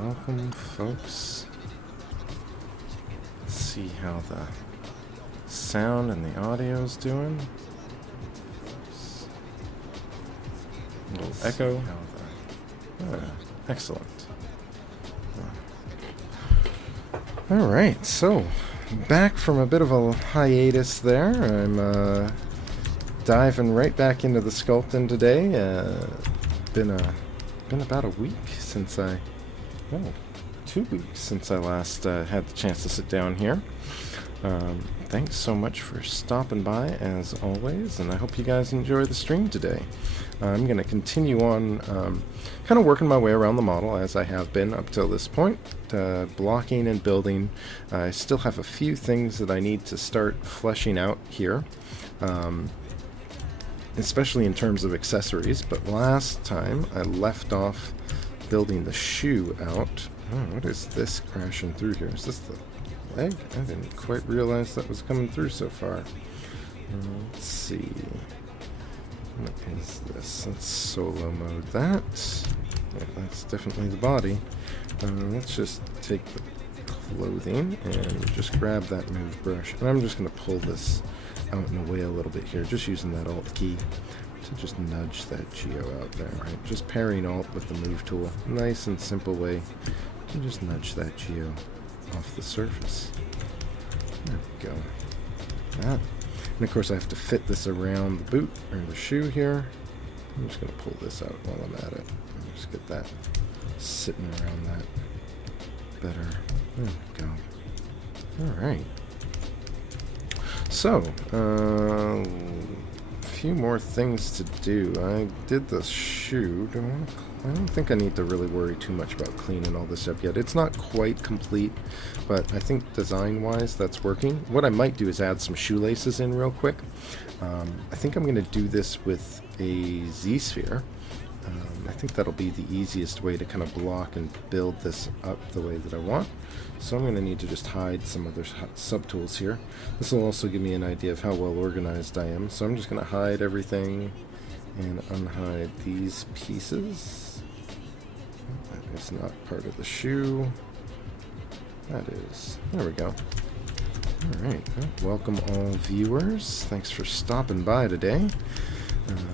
Welcome, folks. Let's see how the sound and the audio's doing. A little echo. Excellent. Alright, so back from a bit of a hiatus there. I'm diving right back into the sculpting today. Been about a week since 2 weeks since I last had the chance to sit down here. Thanks so much for stopping by as always, and I hope you guys enjoy the stream today. I'm going to continue on kind of working my way around the model as I have been up till this point, blocking and building. I still have a few things that I need to start fleshing out here, especially in terms of accessories, but last time I left off building the shoe out. Oh, what is this crashing through here? Is this the leg? I didn't quite realize that was coming through so far. Let's see. What is this? Let's solo mode that. Yeah, that's definitely the body. Let's just take the clothing and just grab that move brush. And I'm just going to pull this out and away a little bit here, just using that Alt key to just nudge that geo out there, right? Just pairing Alt with the move tool. Nice and simple way to just nudge that geo off the surface. There we go. That. And of course I have to fit this around the boot or the shoe here. I'm just going to pull this out while I'm at it. Just get that sitting around that better. There we go. Alright. So, a few more things to do. I did the shoe. I don't think I need to really worry too much about cleaning all this up yet. It's not quite complete, but I think design-wise that's working. What I might do is add some shoelaces in real quick. I think I'm going to do this with a Z-sphere. I think that'll be the easiest way to kind of block and build this up the way that I want. So I'm going to need to just hide some other subtools here. This will also give me an idea of how well organized I am. So I'm just going to hide everything and unhide these pieces. That is not part of the shoe. That is. There we go. Alright, well, welcome all viewers. Thanks for stopping by today.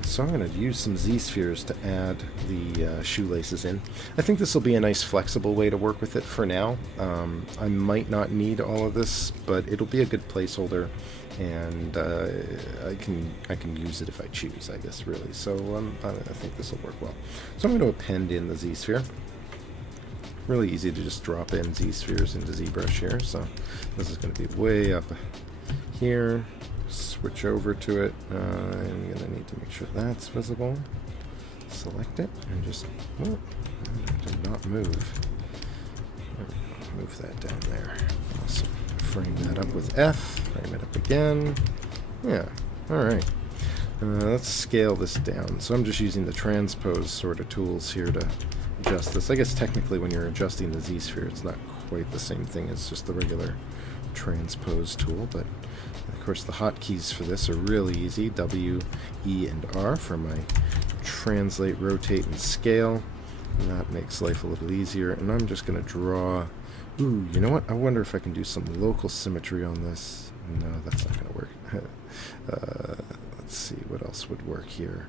So I'm going to use some Z-spheres to add the shoelaces in. I think this will be a nice flexible way to work with it for now. I might not need all of this, but it'll be a good placeholder, and I can use it if I choose, I guess, really. So I think this will work well. So I'm going to append in the Z-sphere. Really easy to just drop in Z-spheres into ZBrush here. So this is going to be way up here. Switch over to it. I'm going to need to make sure that's visible. Select it and just do not move. Move that down there. Awesome. Frame that up with F. Frame it up again. Yeah. Alright. Let's scale this down. So I'm just using the transpose sort of tools here to adjust this. I guess technically when you're adjusting the Z-sphere it's not quite the same thing as just the regular transpose tool, but of course the hotkeys for this are really easy. W, E, and R for my translate, rotate, and scale. And that makes life a little easier. And I'm just going to draw... Ooh, you know what? I wonder if I can do some local symmetry on this. No, that's not going to work. Let's see, what else would work here?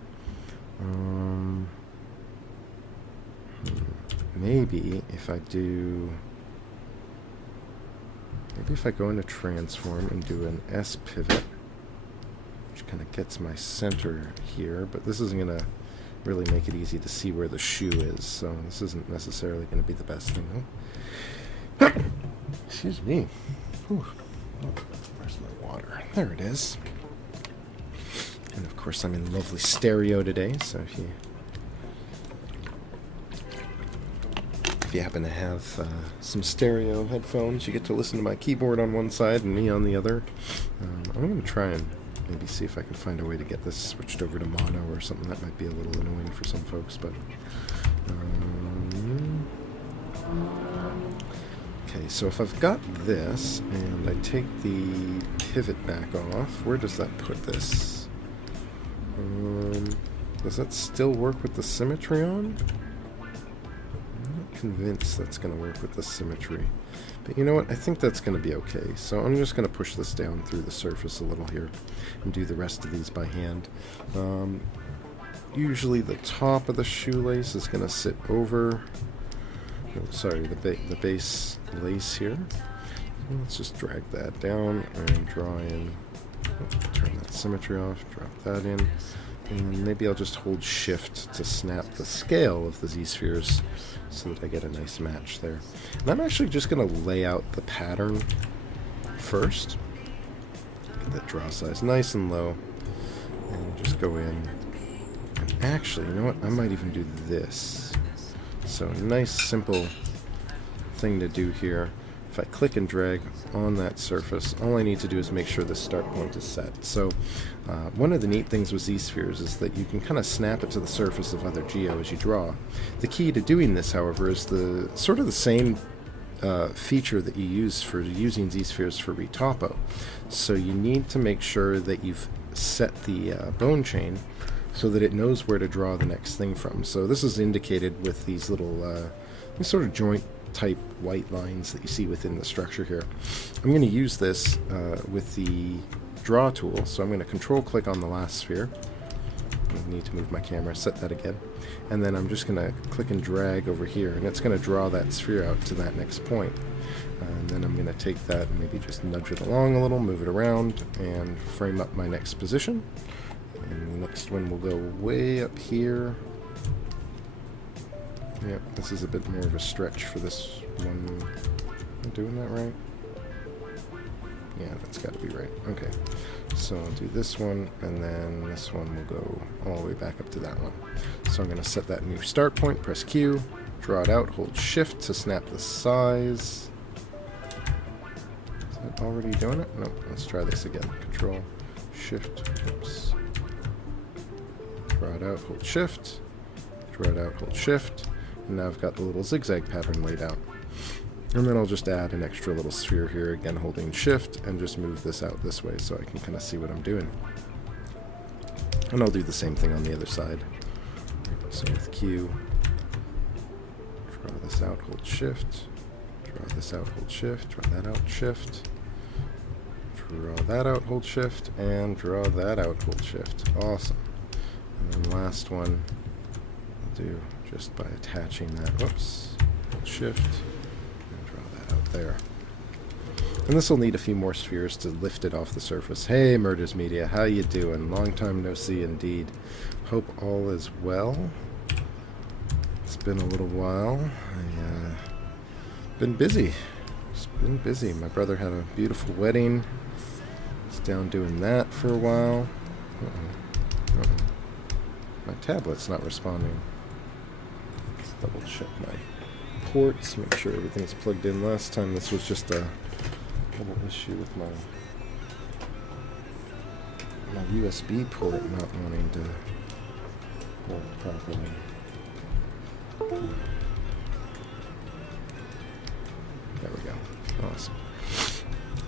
Maybe if I do... Maybe if I go into transform and do an S pivot, which kind of gets my center here, but this isn't going to really make it easy to see where the shoe is, so this isn't necessarily going to be the best thing. Excuse me. Whew. Oh, where's my water? There it is. And of course I'm in lovely stereo today, so if you happen to have some stereo headphones, you get to listen to my keyboard on one side and me on the other. I'm going to try and maybe see if I can find a way to get this switched over to mono or something. That might be a little annoying for some folks, but okay, so if I've got this and I take the pivot back off, where does that put this? Does that still work with the symmetry on? convinced that's going to work with the symmetry. But you know what? I think that's going to be okay. So I'm just going to push this down through the surface a little here and do the rest of these by hand. Usually the top of the shoelace is going to sit over, the base lace here. Let's just drag that down and draw in, turn that symmetry off, drop that in, and maybe I'll just hold shift to snap the scale of the Z-spheres so that I get a nice match there. And I'm actually just going to lay out the pattern first. Get that draw size nice and low, and just go in. And actually, you know what? I might even do this. So a nice simple thing to do here. If I click and drag on that surface, all I need to do is make sure the start point is set. So one of the neat things with Z-spheres is that you can kind of snap it to the surface of other geo as you draw. The key to doing this, however, is the sort of the same feature that you use for using Z-spheres for retopo. So you need to make sure that you've set the bone chain so that it knows where to draw the next thing from. So this is indicated with these little sort of joint type white lines that you see within the structure here. I'm going to use this with the draw tool, so I'm going to control click on the last sphere. I need to move my camera, set that again, and then I'm just going to click and drag over here, and it's going to draw that sphere out to that next point. And then I'm going to take that and maybe just nudge it along a little, move it around, and frame up my next position. And the next one will go way up here. Yep, this is a bit more of a stretch for this one. Am I doing that right? Yeah, that's got to be right. Okay, so I'll do this one, and then this one will go all the way back up to that one. So I'm going to set that new start point, press Q, draw it out, hold shift to snap the size. Is it already doing it? No, let's try this again. Control, shift, oops. Draw it out, hold shift, draw it out, hold shift. And now I've got the little zigzag pattern laid out. And then I'll just add an extra little sphere here, again holding shift, and just move this out this way so I can kind of see what I'm doing. And I'll do the same thing on the other side. So with Q, draw this out, hold shift, draw this out, hold shift, draw that out, shift, draw that out, hold shift, and draw that out, hold shift. Awesome. And then last one, I'll do just by attaching that, whoops, hold shift, and draw that out there. And this will need a few more spheres to lift it off the surface. Hey, Murders Media, how you doing? Long time no see indeed. Hope all is well. It's been a little while. I've been busy. It's been busy. My brother had a beautiful wedding. He's down doing that for a while. My tablet's not responding. Let's double check my ports, make sure everything's plugged in. Last time this was just a little issue with my USB port not wanting to work properly. There we go. Awesome.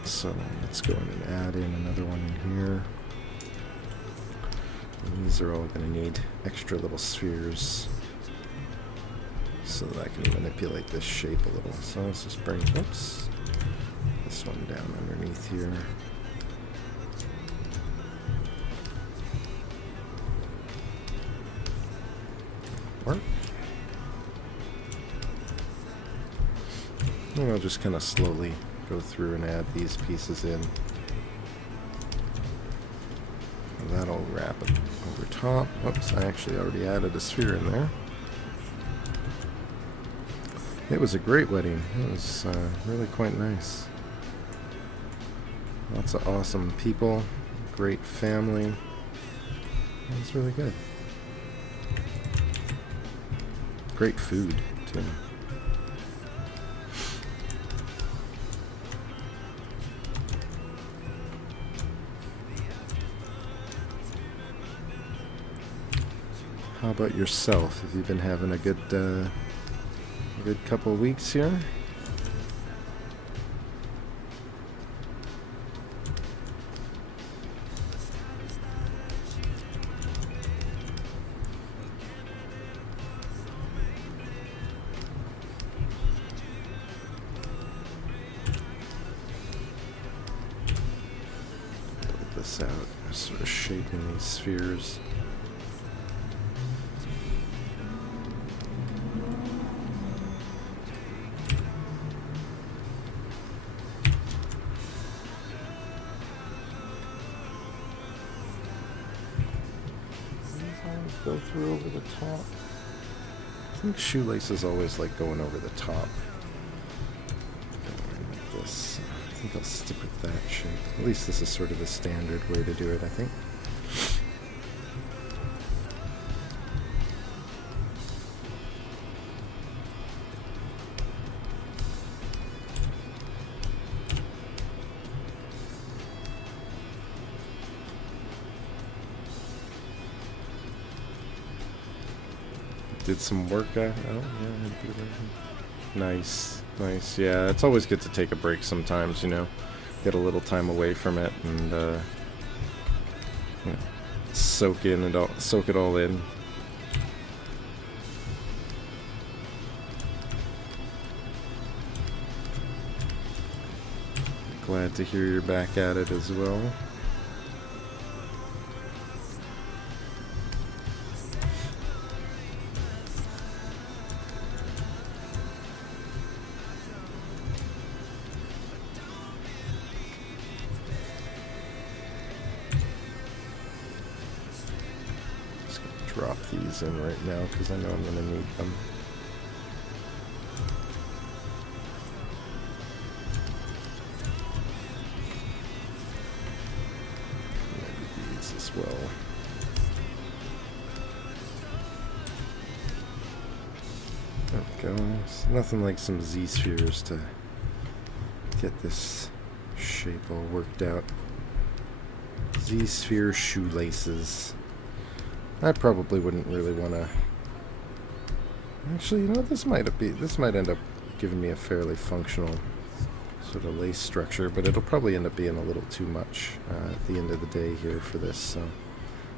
So let's go in and add in another one in here. And these are all going to need extra little spheres so that I can manipulate this shape a little. So let's just bring, oops, this one down underneath here. Work. And I'll just kind of slowly go through and add these pieces in. And that'll wrap it over top. Oops, I actually already added a sphere in there. It was a great wedding. It was really quite nice. Lots of awesome people, great family. It was really good. Great food, too. How about yourself? Have you been having a good couple of weeks here? this out, sort of shaping these spheres. Go through over the top. I think shoelaces always like going over the top. Like this. I think I'll stick with that shape. At least this is sort of the standard way to do it, I think. Did some work out. Oh, yeah. Nice. Nice. Yeah, it's always good to take a break sometimes, you know. Get a little time away from it and, you know, soak it all in. Glad to hear you're back at it as well. Drop these in right now because I know I'm going to need them. Maybe these as well. There we go. It's nothing like some Z-spheres to get this shape all worked out. Z-sphere shoelaces. I probably wouldn't really want to. Actually, you know, this might end up giving me a fairly functional sort of lace structure, but it'll probably end up being a little too much at the end of the day here for this. So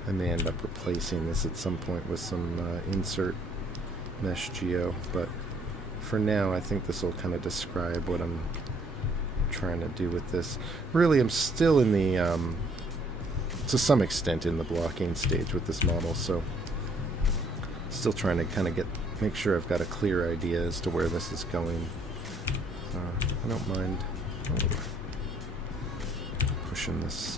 I may end up replacing this at some point with some insert mesh geo. But for now, I think this will kind of describe what I'm trying to do with this. Really, I'm still in the to some extent in the blocking stage with this model, so still trying to kind of make sure I've got a clear idea as to where this is going. I don't mind pushing this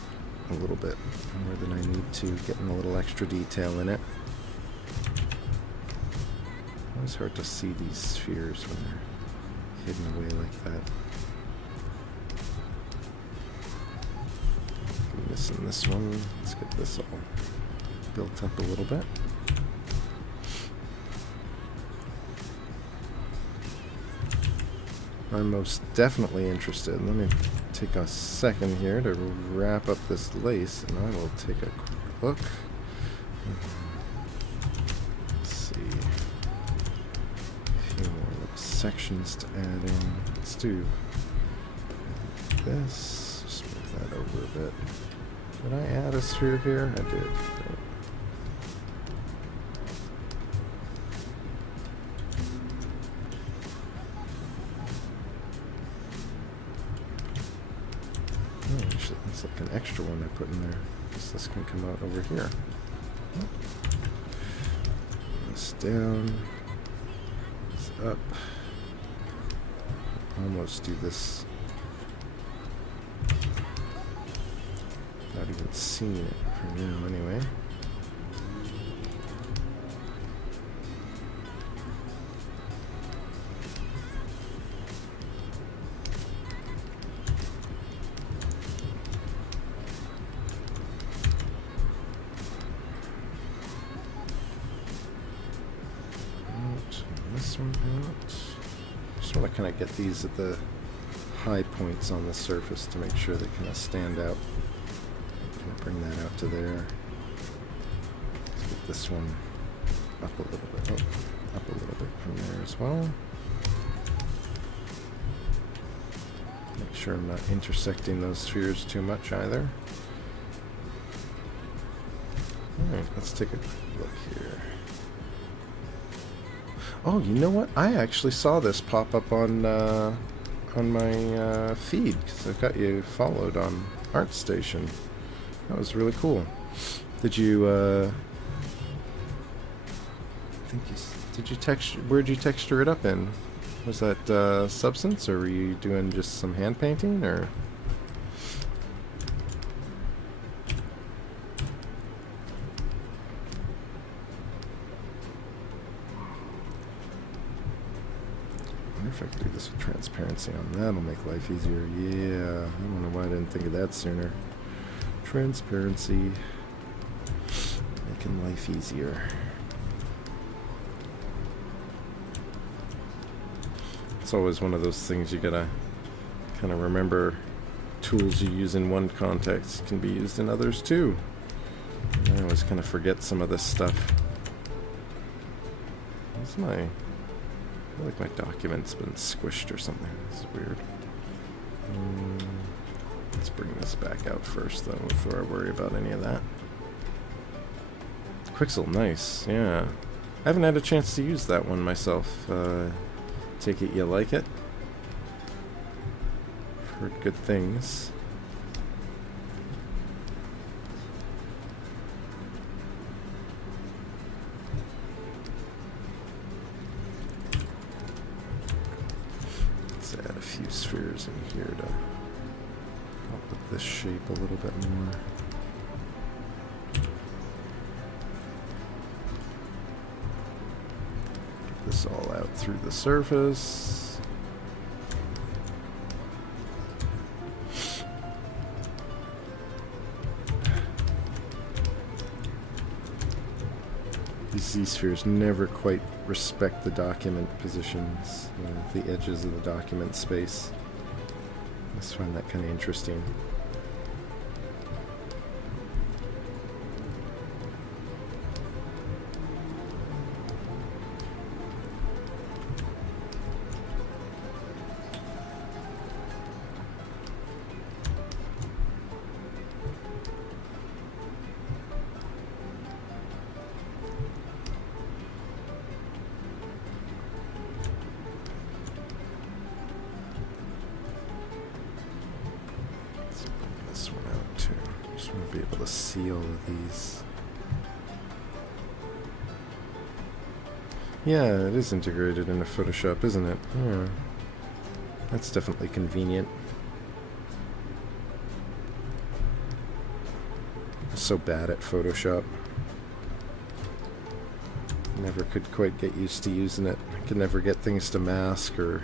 a little bit more than I need to, getting a little extra detail in it. It's hard to see these spheres when they're hidden away like that. Missing this one. Let's get this all built up a little bit. I'm most definitely interested. Let me take a second here to wrap up this lace, and I will take a quick look. Let's see. A few more little sections to add in. Let's do this. Just move that over a bit. Did I add a sphere here? I did. Oh, actually, that's like an extra one I put in there. This can come out over here. This down. This up. Almost do this. Not even seeing it for now, anyway. This one out. Just want to kind of get these at the high points on the surface to make sure they kind of stand out. Bring that out to there. Let's get this one up a little bit. Oh, up a little bit from there as well. Make sure I'm not intersecting those spheres too much either. Alright, let's take a look here. Oh, you know what? I actually saw this pop up on my feed because I've got you followed on ArtStation. That was really cool. Did you, did you texture, where'd you texture it up in? Was that Substance, or were you doing just some hand painting, or? I wonder if I could do this with transparency on. That'll make life easier. Yeah, I don't know why I didn't think of that sooner. Transparency, making life easier. It's always one of those things you gotta kind of remember. Tools you use in one context can be used in others too. I always kind of forget some of this stuff. What's my... I feel like my document's been squished or something. This is weird. Let's bring this back out first though before I worry about any of that. Quixel, nice, yeah. I haven't had a chance to use that one myself. Take it you like it? I've heard good things. Let's add a few spheres in here to help with this shape a little bit more. This all out through the surface. These Z-spheres never quite respect the document positions, the edges of the document space. I just find that kind of interesting. Be able to see all of these. Yeah, it is integrated into Photoshop, isn't it? Yeah. That's definitely convenient. I'm so bad at Photoshop. Never could quite get used to using it. I could never get things to mask or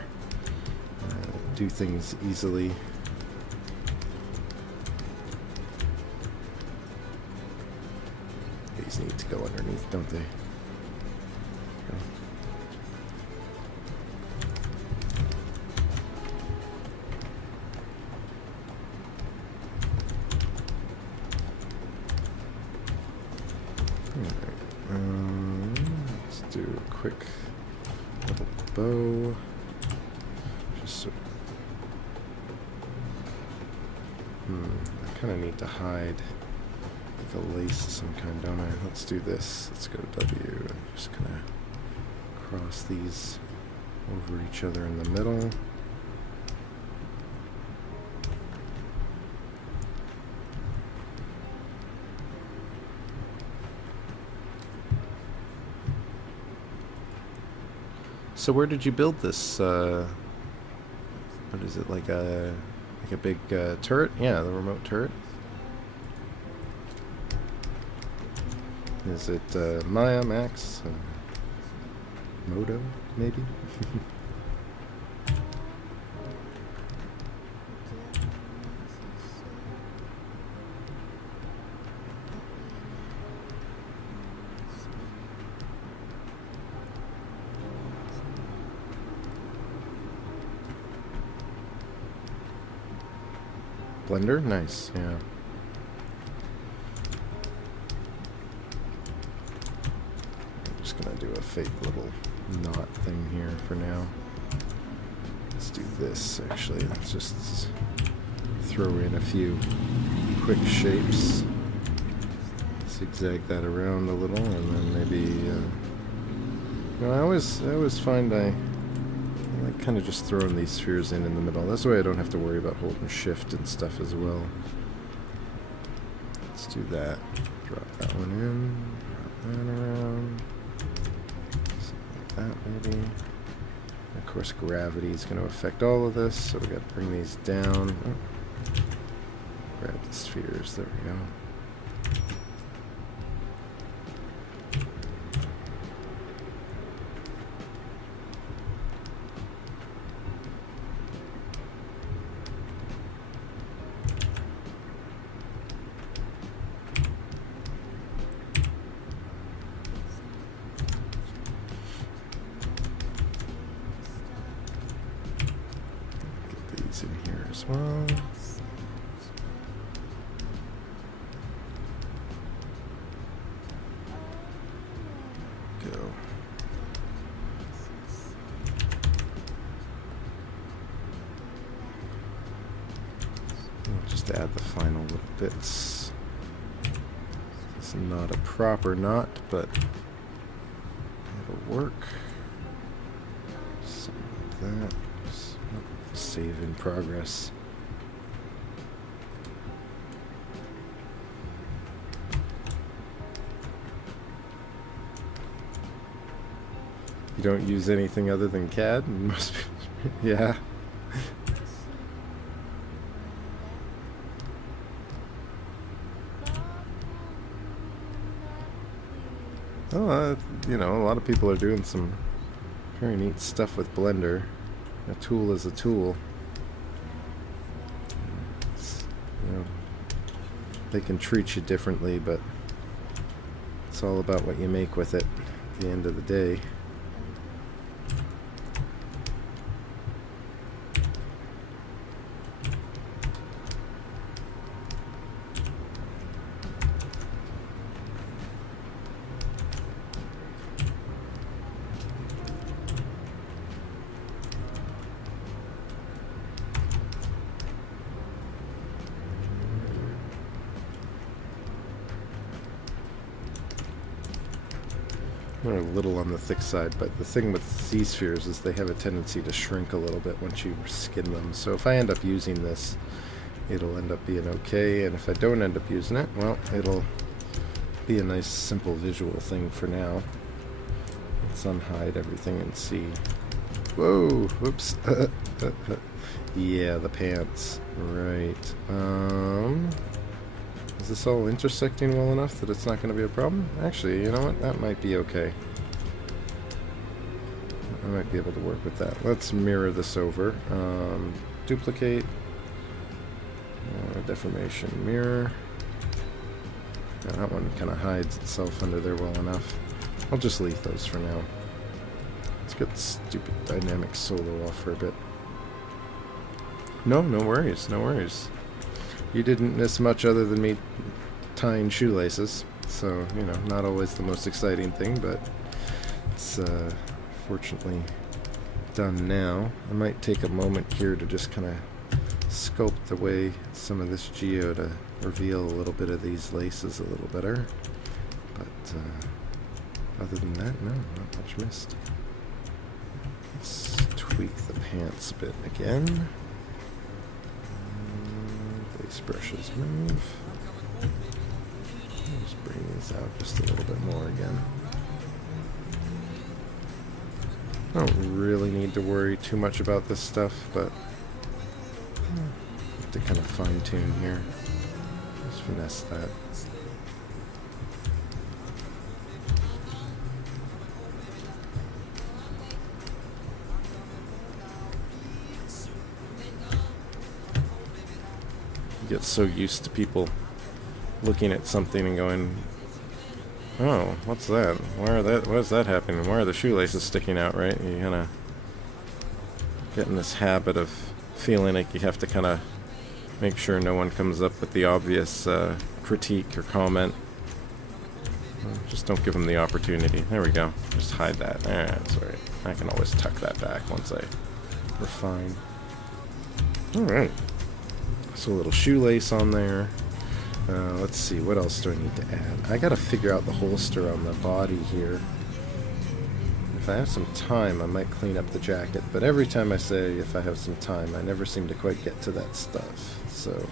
do things easily. These need to go underneath, don't they? Let's do a quick little bow. Just so I kind of need to hide like a lace of some kind, don't I? Let's do this. Let's go to W and just kind of cross these over each other in the middle. So where did you build this? What is it, like a big turret? Yeah, the remote turret. Is it Maya, Max, Moto, maybe? Blender? Nice, yeah. I'm just gonna do a fake little knot thing here for now. Let's do this, actually. Let's just throw in a few quick shapes. Zigzag that around a little, and then maybe, you know, I always find I like kind of just throwing these spheres in the middle. This way I don't have to worry about holding shift and stuff as well. Let's do that. Drop that one in. Drop that around. Something like that, maybe. And of course, gravity is going to affect all of this, so we got to bring these down. Oh. Grab the spheres. There we go. In here as well. Go. We'll just add the final little bits. It's not a proper knot, but it'll work. Something like that. Save in progress. You don't use anything other than CAD? You must be, yeah. Oh, you know, a lot of people are doing some very neat stuff with Blender. A tool is a tool. You know, they can treat you differently, but it's all about what you make with it at the end of the day. They're a little on the thick side, but the thing with Z-spheres is they have a tendency to shrink a little bit once you skin them. So if I end up using this, it'll end up being okay, and if I don't end up using it, well, it'll be a nice simple visual thing for now. Let's unhide everything and see. Whoa! Whoops! Yeah, the pants. Right. Is this all intersecting well enough that it's not going to be a problem? Actually, you know what? That might be okay. I might be able to work with that. Let's mirror this over. Duplicate. Deformation mirror. Yeah, that one kind of hides itself under there well enough. I'll just leave those for now. Let's get the stupid dynamic solo off for a bit. No, no worries, no worries. You didn't miss much other than me tying shoelaces, so, you know, not always the most exciting thing, but it's fortunately done now. I might take a moment here to just kind of sculpt the way some of this geo to reveal a little bit of these laces a little better, but other than that, no, not much missed. Let's tweak the pants a bit again. These brushes move. Just bring these out just a little bit more again. I don't really need to worry too much about this stuff, but I have to kind of fine tune here. Just finesse that. Get so used to people looking at something and going, oh, what's that? Why is that happening? Why are the shoelaces sticking out, right? You kind of get in this habit of feeling like you have to kind of make sure no one comes up with the obvious critique or comment. Just don't give them the opportunity. There we go. Just hide that. That's alright. I can always tuck that back once I refine. Alright. So a little shoelace on there. Let's see, what else do I need to add? I gotta figure out the holster on the body here. If I have some time, I might clean up the jacket, but every time I say if I have some time, I never seem to quite get to that stuff. So,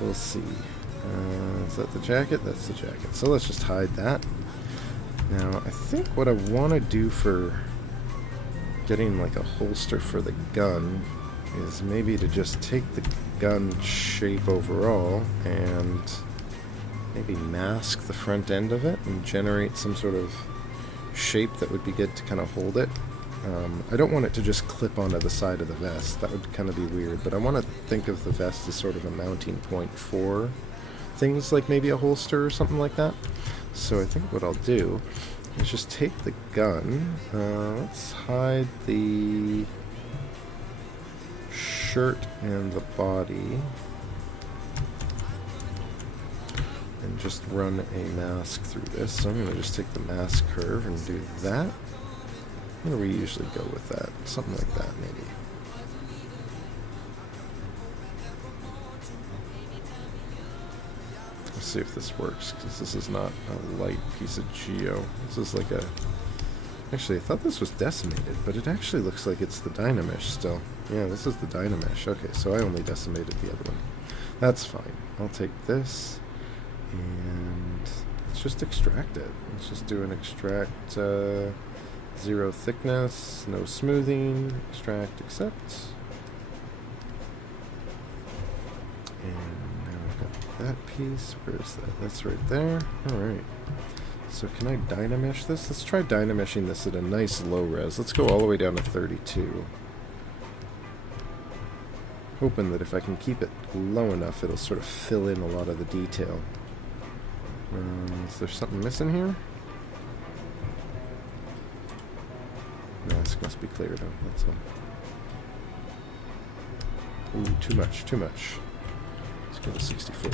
we'll see. Is that the jacket? That's the jacket. So let's just hide that. Now, I think what I want to do for getting like a holster for the gun is maybe to just take the gun shape overall and maybe mask the front end of it and generate some sort of shape that would be good to kind of hold it. I don't want it to just clip onto the side of the vest. That would kind of be weird, but I want to think of the vest as sort of a mounting point for things like maybe a holster or something like that. So I think what I'll do is just take the gun. Let's hide the shirt and the body and just run a mask through this. So I'm going to just take the mask curve and do that. Where do we usually go with that? Something like that, maybe. Let's see if this works, because this is not a light piece of geo. This is like a... Actually, I thought this was decimated, but it actually looks like it's the Dynamesh still. Yeah, this is the Dynamesh. Okay, so I only decimated the other one. That's fine. I'll take this, and let's just extract it. Let's just do an extract... 0 thickness, no smoothing, extract, accept. And now I've got that piece. Where is that? That's right there. Alright. So can I Dynamesh this? Let's try Dynameshing this at a nice low res. Let's go all the way down to 32. Hoping that if I can keep it low enough, it'll sort of fill in a lot of the detail. Is there something missing here? Mask must be cleared up, that's all. Ooh, too much, too much. Let's go to 64.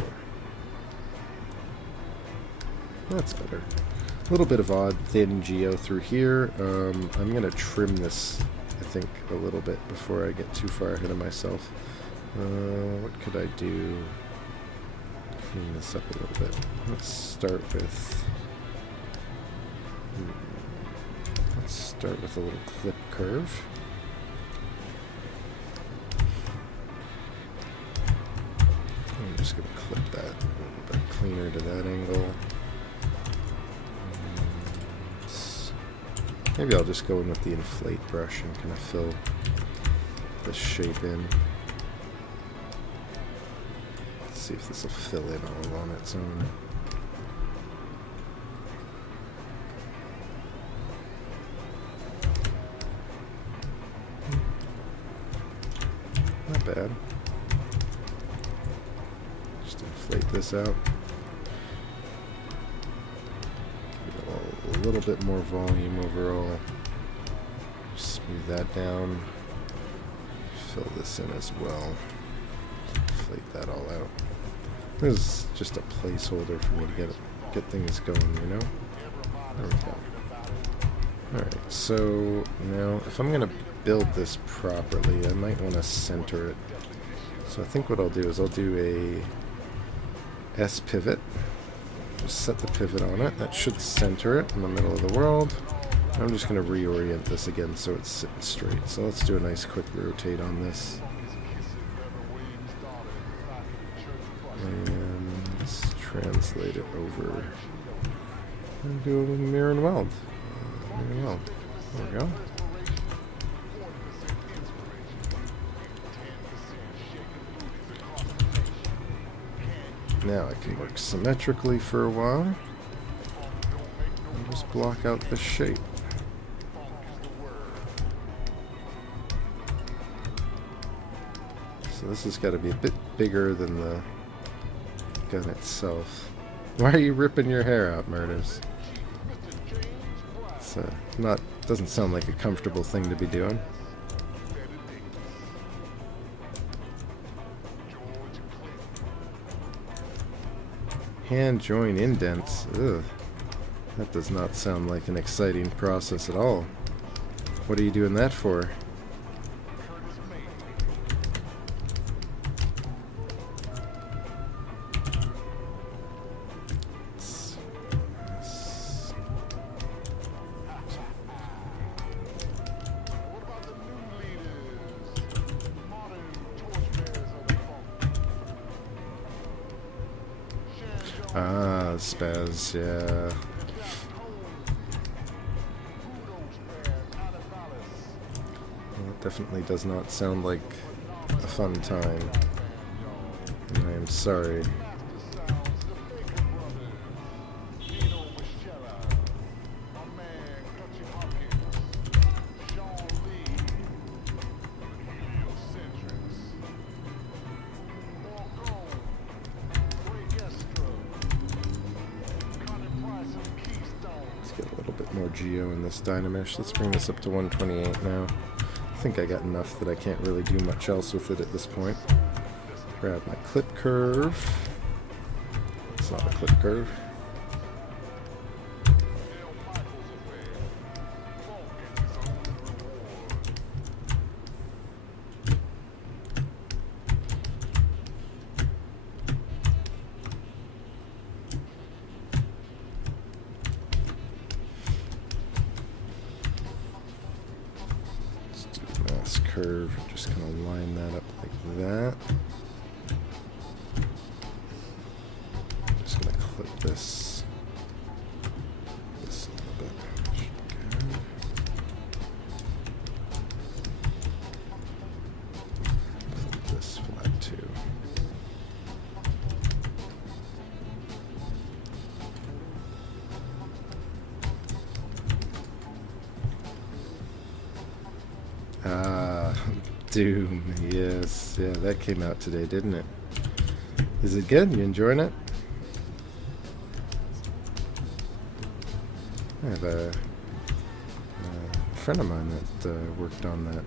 That's better. A little bit of odd thin geo through here. I'm going to trim this, I think, a little bit before I get too far ahead of myself. What could I do? Clean this up a little bit. Let's start with... Let's start with a little clip curve. I'm just going to clip that a little bit cleaner to that angle. Maybe I'll just go in with the inflate brush and kind of fill the shape in. Let's see if this will fill in all on its own. Not bad. Just inflate this out. A little bit more volume overall. Smooth that down. Fill this in as well. Inflate that all out. This is just a placeholder for me to get things going, you know? There we go. Alright, so now if I'm going to build this properly, I might want to center it. So I think what I'll do is I'll do a S pivot. Just set the pivot on it. That should center it in the middle of the world. I'm just going to reorient this again so it's sitting straight. So let's do a nice quick rotate on this. And let's translate it over and do a mirror and weld. Mirror and weld. There we go. Now I can work symmetrically for a while and just block out the shape. So this has got to be a bit bigger than the gun itself. Why are you ripping your hair out, Murders? It's doesn't sound like a comfortable thing to be doing. Hand join indents. Ugh. That does not sound like an exciting process at all. What are you doing that for? Ah, spaz, yeah. Well, it definitely does not sound like a fun time. And I am sorry. More geo in this Dynamesh. Let's bring this up to 128 now. I think I got enough that I can't really do much else with it at this point. Grab my clip curve. It's not a clip curve. Curve, just kind of line that up like that. Just gonna clip this a little bit. Should be good. Clip this flat too. Doom, yes, yeah, that came out today, didn't it? Is it good? You enjoying it? I have a friend of mine that worked on that.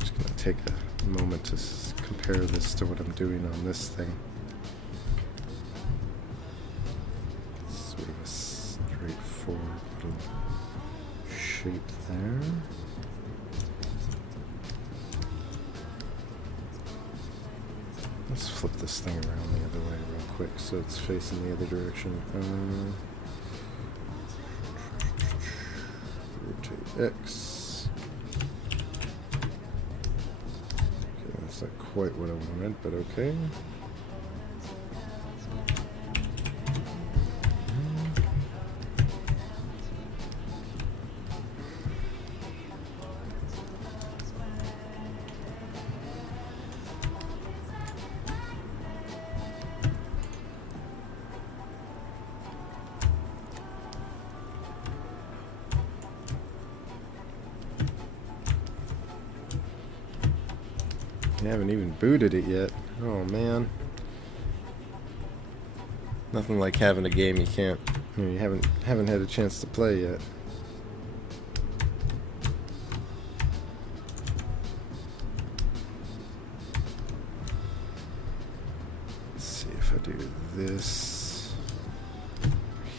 Just going to take a moment to compare this to what I'm doing on this thing. Sort of a straightforward little shape there. Let's flip this thing around the other way real quick so it's facing the other direction. Rotate X. Okay, that's not quite what I wanted, but okay. You haven't even booted it yet. Oh man. Nothing like having a game you can't, you haven't had a chance to play yet. Let's see if I do this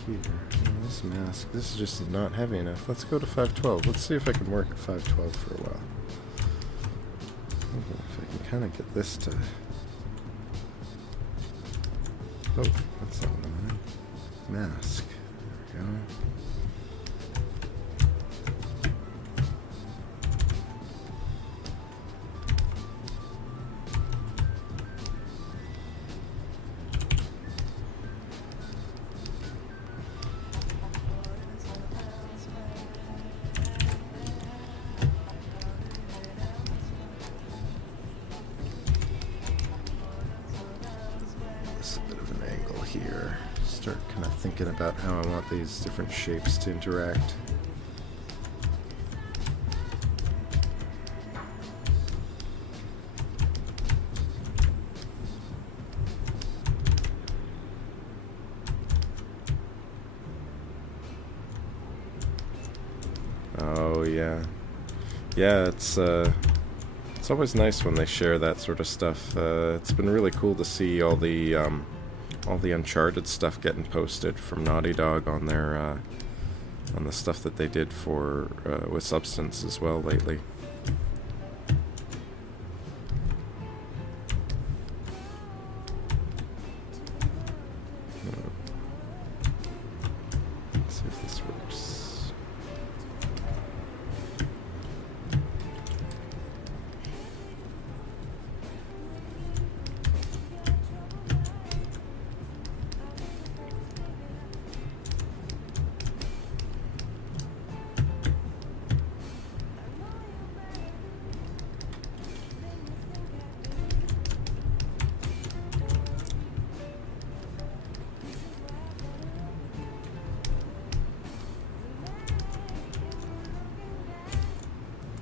here. Oh, this mask, this is just not heavy enough. Let's go to 512. Let's see if I can work at 512 for a while. If I can kind of get this to... Oh, that's not what I wanted. Mask. There we go. Here, start kind of thinking about how I want these different shapes to interact. Oh yeah, yeah. It's always nice when they share that sort of stuff. It's been really cool to see all the Uncharted stuff getting posted from Naughty Dog on their on the stuff that they did for with Substance as well lately. Let's see if this works.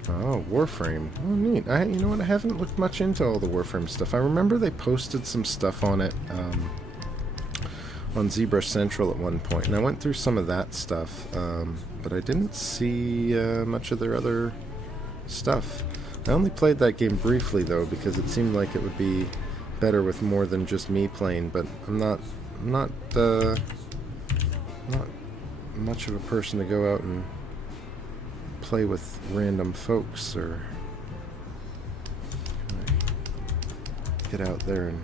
Oh, Warframe. Oh, neat. You know what? I haven't looked much into all the Warframe stuff. I remember they posted some stuff on it on Zbrush Central at one point, and I went through some of that stuff, but I didn't see much of their other stuff. I only played that game briefly, though, because it seemed like it would be better with more than just me playing, but I'm not much of a person to go out and play with random folks or get out there, and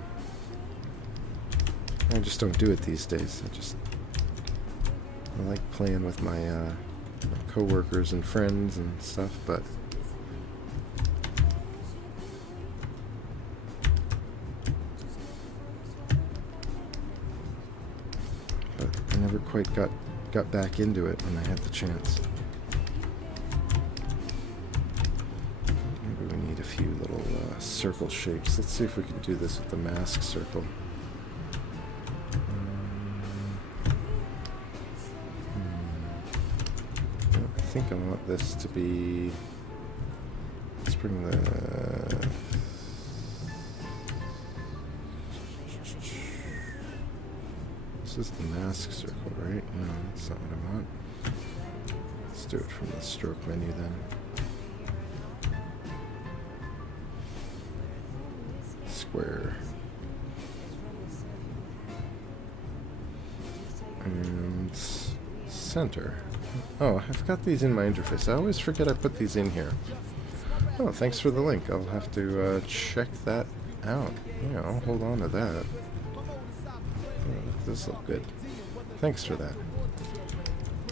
I just don't do it these days. I like playing with my co-workers and friends and stuff, but I never quite got back into it when I had the chance. Few little circle shapes. Let's see if we can do this with the mask circle. I think I want this to be... Let's bring the... This is the mask circle, right? No, that's not what I want. Let's do it from the stroke menu then. Square and center. Oh, I've got these in my interface. I always forget I put these in here. Oh, thanks for the link. I'll have to check that out. Yeah, I'll hold on to that. Oh, this looks good. Thanks for that.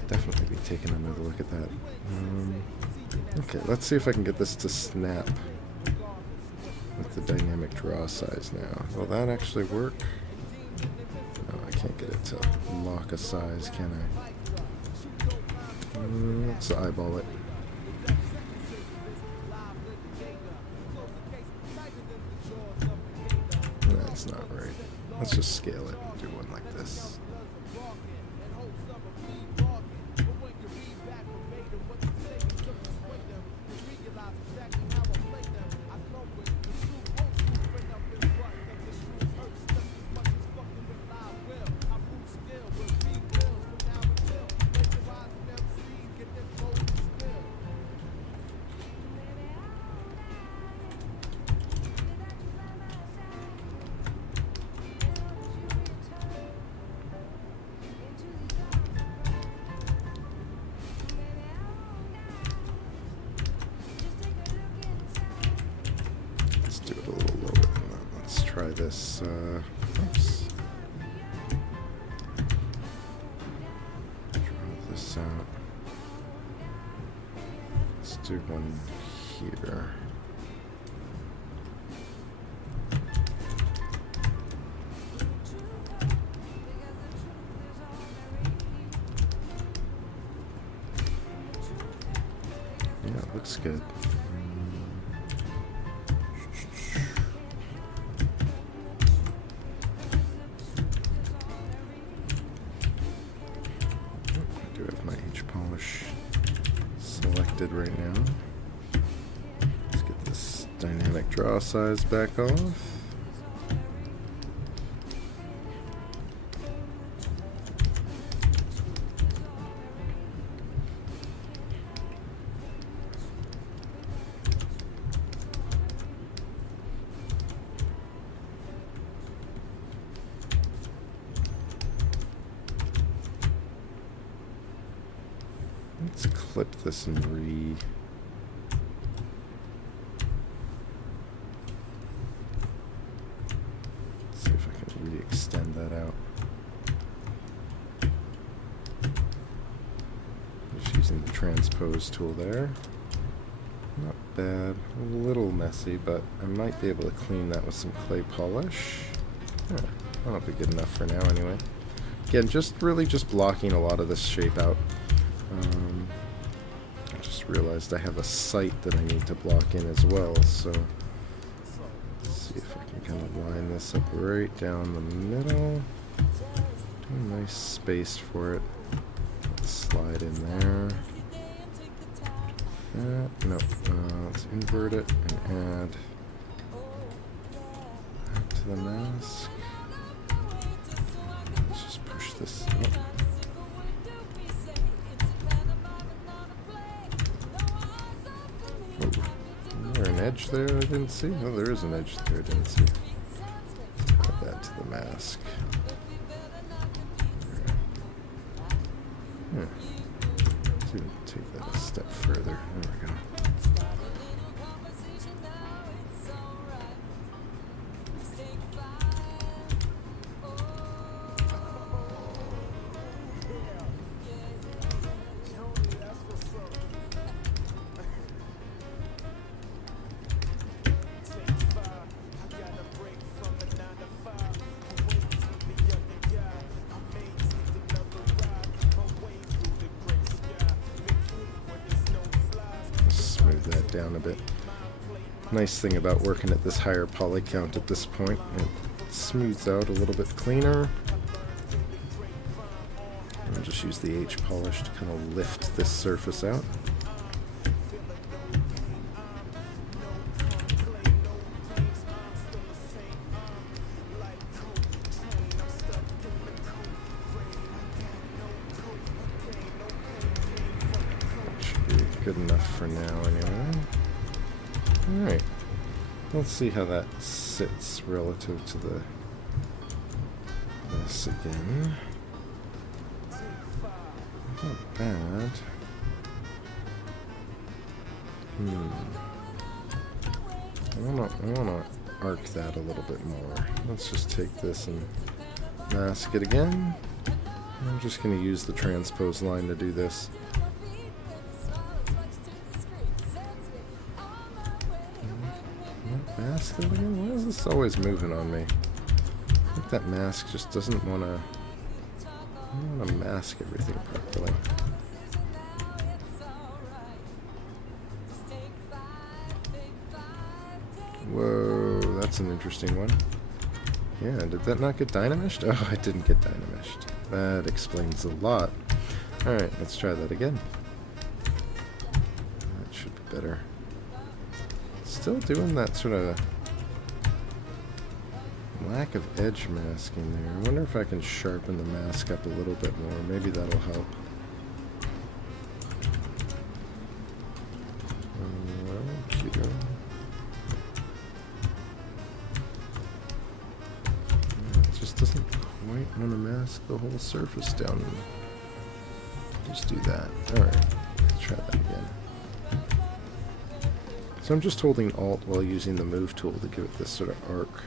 Definitely be taking another look at that. Okay, let's see if I can get this to snap with the dynamic draw size now. Will that actually work? No, I can't get it to lock a size, can I? Let's eyeball it. That's not right. Let's just scale it and do one like this. Try this. Oops. Draw this out. Let's do one here. Yeah, it looks good. Selected right now. Let's get this dynamic draw size back off. flip this and see if I can re-extend that out. Just using the transpose tool there. Not bad. A little messy, but I might be able to clean that with some clay polish. Yeah, that'll be good enough for now anyway. Again, really just blocking a lot of this shape out. I just realized I have a sight that I need to block in as well, so let's see if I can kind of line this up right down the middle. Do a nice space for it. Let's slide in there. No, let's invert it and add that to the mask. Let's just push this up. Oh, is there an edge there I didn't see? Oh, there is an edge there I didn't see. Add that to the mask. Yeah. Let's take that a step further. There we go. That down a bit. Nice thing about working at this higher poly count at this point, it smooths out a little bit cleaner. I'll just use the H polish to kind of lift this surface out. Good enough for now anyway. Alright. Let's see how that sits relative to this again. Not bad. I wanna arc that a little bit more. Let's just take this and mask it again. I'm just gonna use the transpose line to do this. Mask it again? Why is this always moving on me? I think that mask just doesn't want to mask everything properly. Whoa, that's an interesting one. Yeah, did that not get dynamished? Oh, it didn't get dynamished. That explains a lot. Alright, let's try that again. That should be better. Still doing that sort of lack of edge masking there. I wonder if I can sharpen the mask up a little bit more. Maybe that'll help. It just doesn't quite want to mask the whole surface down. Just do that. Alright, let's try that again. So I'm just holding Alt while using the Move tool to give it this sort of arc.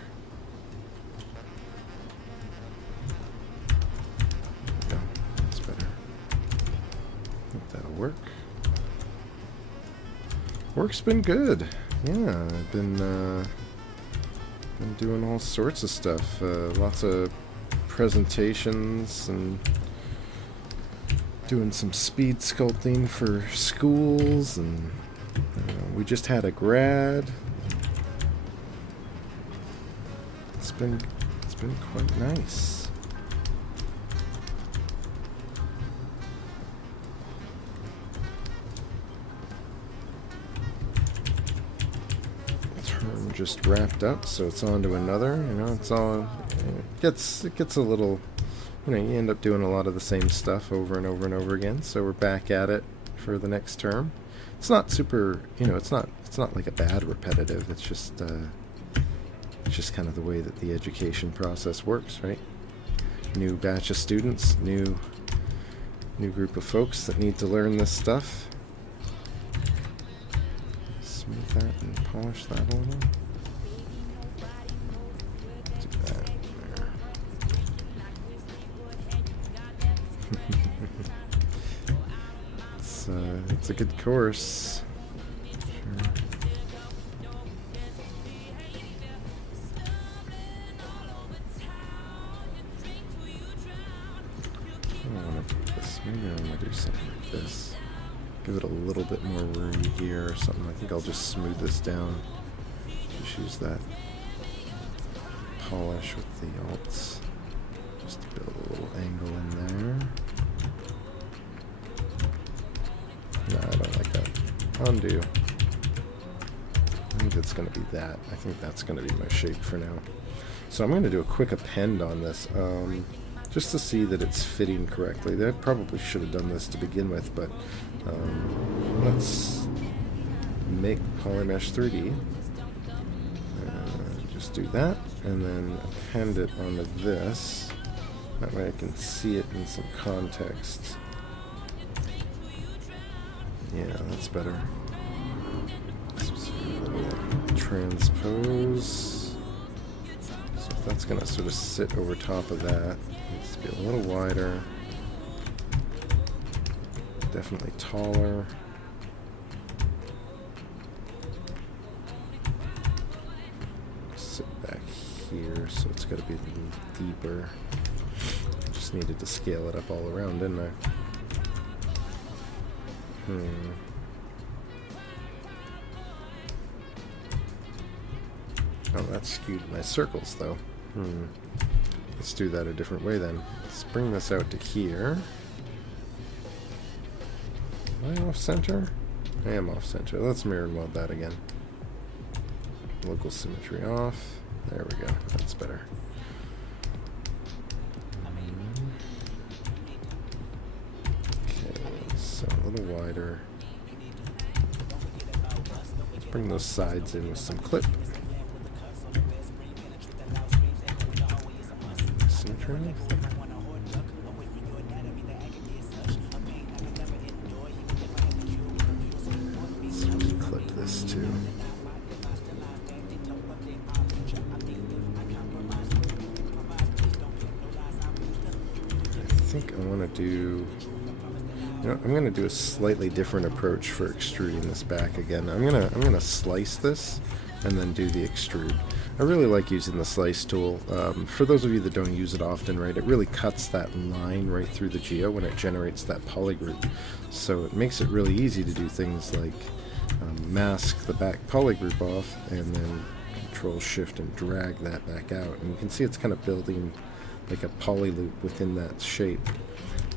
There we go. That's better. I think that'll work. Work's been good. Yeah, I've been doing all sorts of stuff. Lots of presentations and doing some speed sculpting for schools, and we just had a grad. It's been quite nice. Term just wrapped up, so it's on to another. You know, it's all it gets a little. You know, you end up doing a lot of the same stuff over and over and over again. So we're back at it for the next term. It's not super, you know, it's not like a bad repetitive. It's just kind of the way that the education process works, right? New batch of students, new group of folks that need to learn this stuff. that and polish that a little. Do that there. It's a good course. Sure. Maybe I'm going to do something like this. Give it a little bit more room here or something. I think I'll just smooth this down. Just use that polish with the alts. Just to build a little angle in there. No, I don't like that. Undo. I think it's going to be that. I think that's going to be my shape for now. So I'm going to do a quick append on this. Just to see that it's fitting correctly. I probably should have done this to begin with, but let's make Polymesh 3D. Just do that, and then append it onto this. That way I can see it in some context. Yeah, that's better. Transpose. So if that's going to sort of sit over top of that. Needs to be a little wider. Definitely taller. Sit back here, so it's got to be a little deeper. I just needed to scale it up all around, didn't I? Oh, that skewed my circles, though. Let's do that a different way, then. Let's bring this out to here. Am I off-center? I am off-center. Let's mirror mode that again. Local symmetry off. There we go. That's better. Okay, so a little wider. Let's bring those sides in with some clip. Symmetry. Let's reclip this too. I think I want to do, I'm going to do a slightly different approach for extruding this back again. I'm gonna slice this and then do the extrude. I really like using the slice tool. For those of you that don't use it often, right, it really cuts that line right through the geo when it generates that polygroup. So it makes it really easy to do things like mask the back polygroup off and then Control Shift and drag that back out. And you can see it's kind of building like a poly loop within that shape.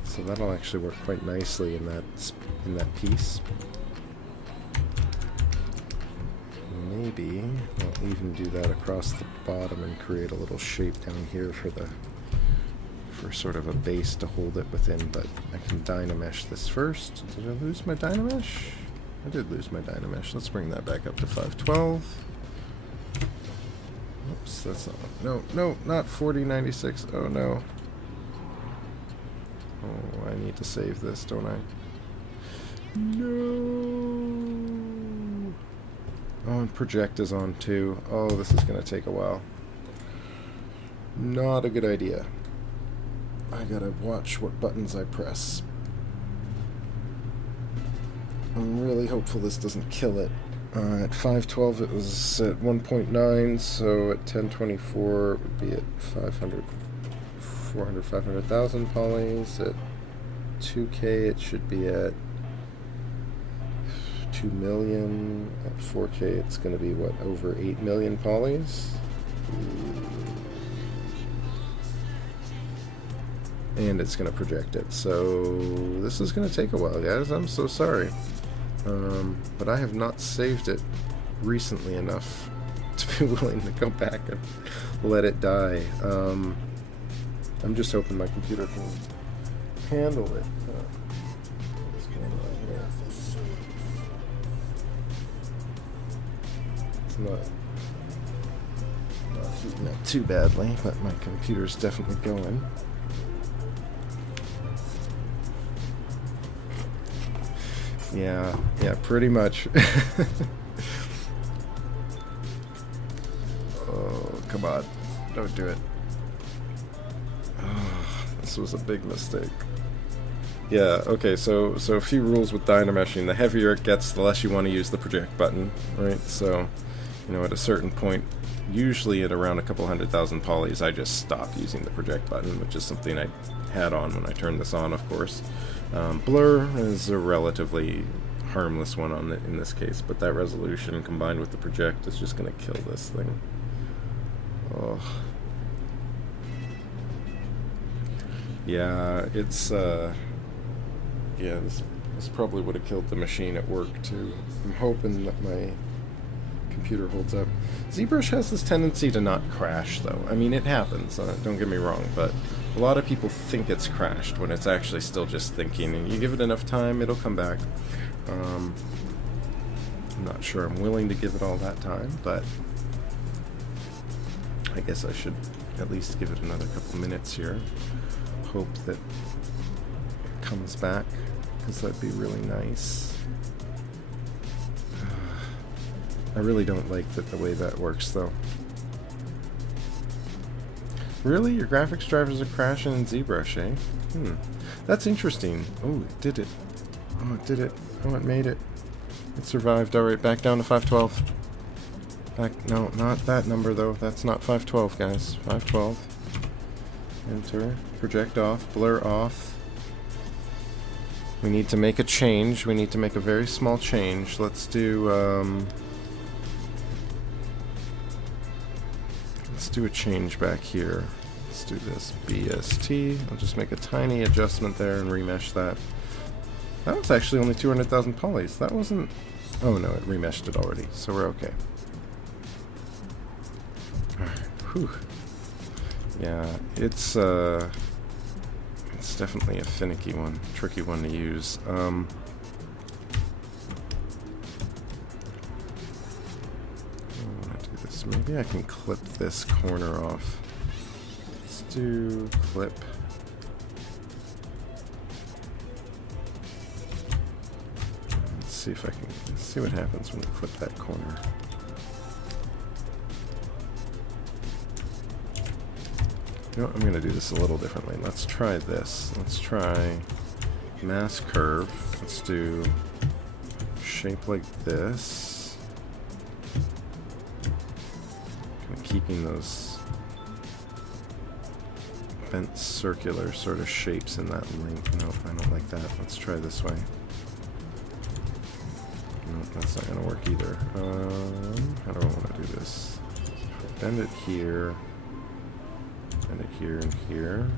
So that'll actually work quite nicely in that piece. Maybe I'll even do that across the bottom and create a little shape down here for sort of a base to hold it within, but I can Dynamesh this first. Did I lose my Dynamesh? I did lose my Dynamesh. Let's bring that back up to 512. Oops, that's not, no, not 4096. Oh no. Oh, I need to save this, don't I? No. Oh, and project is on too. Oh, this is going to take a while. Not a good idea. I gotta watch what buttons I press. I'm really hopeful this doesn't kill it. At 512 it was at 1.9, so at 1024 it would be at 500,000 polys. At 2K it should be at 2 million. At 4K it's going to be, what, over 8 million polys? And it's going to project it. So this is going to take a while, guys. I'm so sorry. But I have not saved it recently enough to be willing to go back and let it die. I'm just hoping my computer can handle it. What's going on here? It's not heating up too badly, but my computer's definitely going. Yeah, pretty much. come on. Don't do it. Oh, this was a big mistake. Yeah, okay, so a few rules with Dynameshing. The heavier it gets, the less you want to use the project button, right? So, you know, at a certain point, usually at around a couple 100,000 polys, I just stop using the project button, which is something I had on when I turned this on, of course. Blur is a relatively harmless one in this case, but that resolution combined with the project is just going to kill this thing. Oh. Yeah, it's, yeah, this probably would have killed the machine at work, too. I'm hoping that my computer holds up. Zbrush has this tendency to not crash, though. I mean, it happens, don't get me wrong, but a lot of people think it's crashed when it's actually still just thinking, and you give it enough time, it'll come back. I'm not sure I'm willing to give it all that time, but I guess I should at least give it another couple minutes here. Hope that it comes back, because that'd be really nice. I really don't like the way that works, though. Really? Your graphics drivers are crashing in Zbrush, eh? That's interesting. Oh, it did it. Oh, it did it. Oh, it made it. It survived. Alright, back down to 512. Back. No, not that number, though. That's not 512, guys. 512. Enter. Project off. Blur off. We need to make a change. We need to make a very small change. Let's do, let's do a change back here. Let's do this BST. I'll just make a tiny adjustment there and remesh that. That was actually only 200,000 polys. That wasn't... Oh no, it remeshed it already, so we're okay. Alright, whew. Yeah, it's definitely a finicky one, tricky one to use. I want to do this. Maybe I can clip this corner off. Let's do clip. Let's see if I can see what happens when we clip that corner. You know what, I'm going to do this a little differently. Let's try this. Let's try mass curve. Let's do shape like this. Kind of keeping those bent circular sort of shapes in that length. No, I don't like that. Let's try this way. No, that's not going to work either. How do I want to do this? Bend it here. Bend it here and here.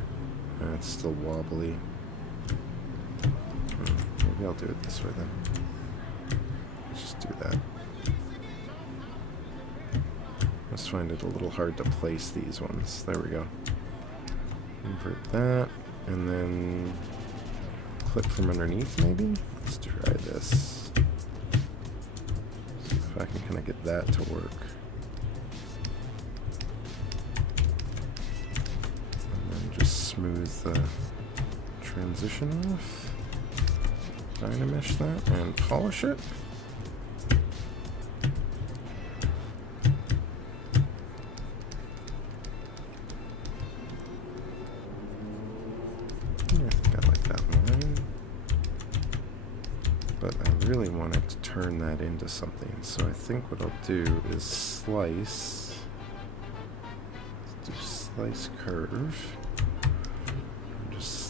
It's still wobbly. Maybe I'll do it this way then. Let's just do that. Let's find it a little hard to place these ones. There we go. Invert that, and then clip from underneath maybe? Let's try this. See if I can kind of get that to work. Smooth the transition off, Dynamesh that, and polish it. Yeah, I think I like that line, but I really wanted to turn that into something, so I think what I'll do is slice. Let's do slice curve.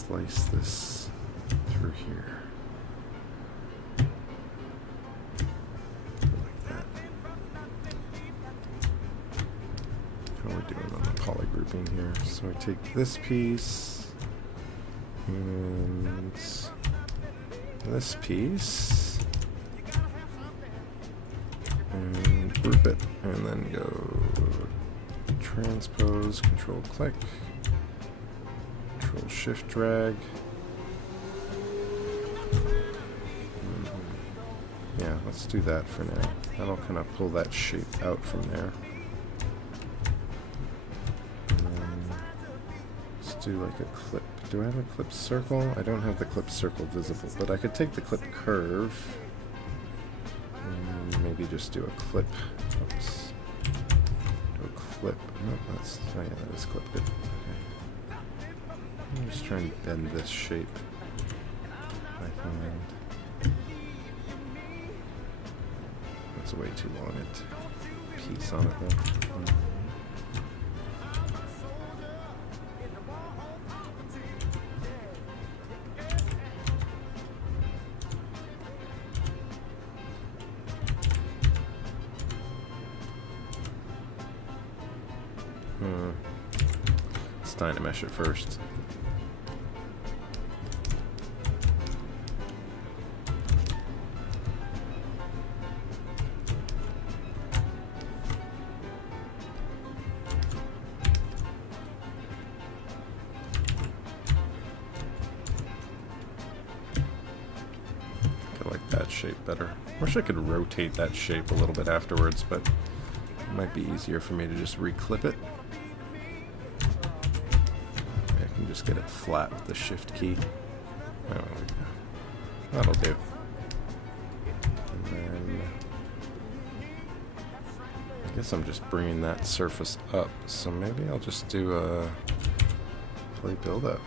Slice this through here. Like that. How are we doing on the poly grouping here? So I take this piece and this piece and group it, and then go transpose, control click. Shift drag. Yeah, let's do that for now. That'll kind of pull that shape out from there. And then let's do like a clip. Do I have a clip circle? I don't have the clip circle visible, but I could take the clip curve and maybe just do a clip. Oops. Do a clip. No, that's, oh yeah, that is clip. Good. Okay. I'm just trying to bend this shape by hand. That's way too long a piece on it though. It's time to mesh it first. I like that shape better. Wish I could rotate that shape a little bit afterwards, but it might be easier for me to just reclip it. I can just get it flat with the shift key. Oh, that'll do. And then I guess I'm just bringing that surface up, so maybe I'll just do a play build up.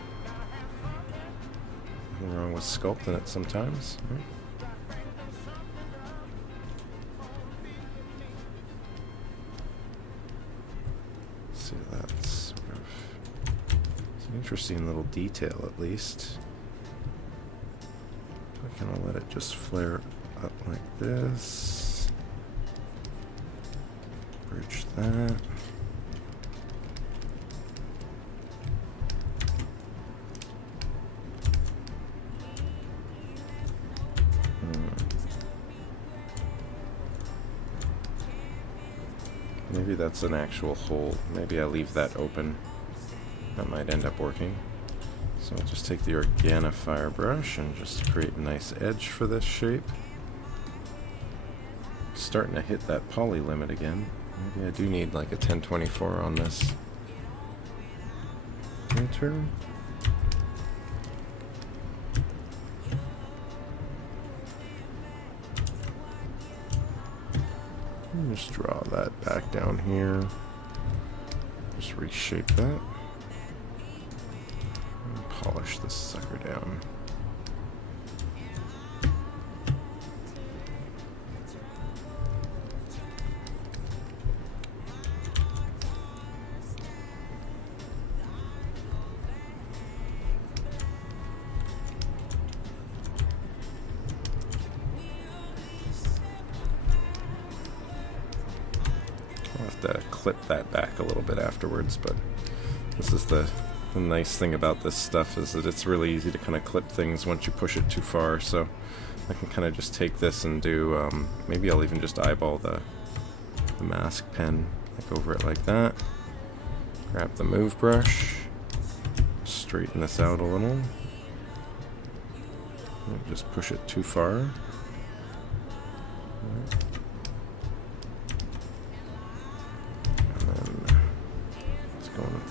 Nothing wrong with sculpting it sometimes, right? See, that's sort of an interesting little detail, at least. I kind of let it just flare up like this. Bridge that. Maybe that's an actual hole. Maybe I leave that open. That might end up working. So I'll just take the Organifier brush and just create a nice edge for this shape. Starting to hit that poly limit again. Maybe I do need like a 1024 on this printer. Just draw that back down here. Just reshape that. And polish this sucker down. To clip that back a little bit afterwards, but this is the nice thing about this stuff, is that it's really easy to kind of clip things once you push it too far. So I can kind of just take this and do maybe I'll even just eyeball the mask pen, like over it like that. Grab the move brush, straighten this out a little, and just push it too far.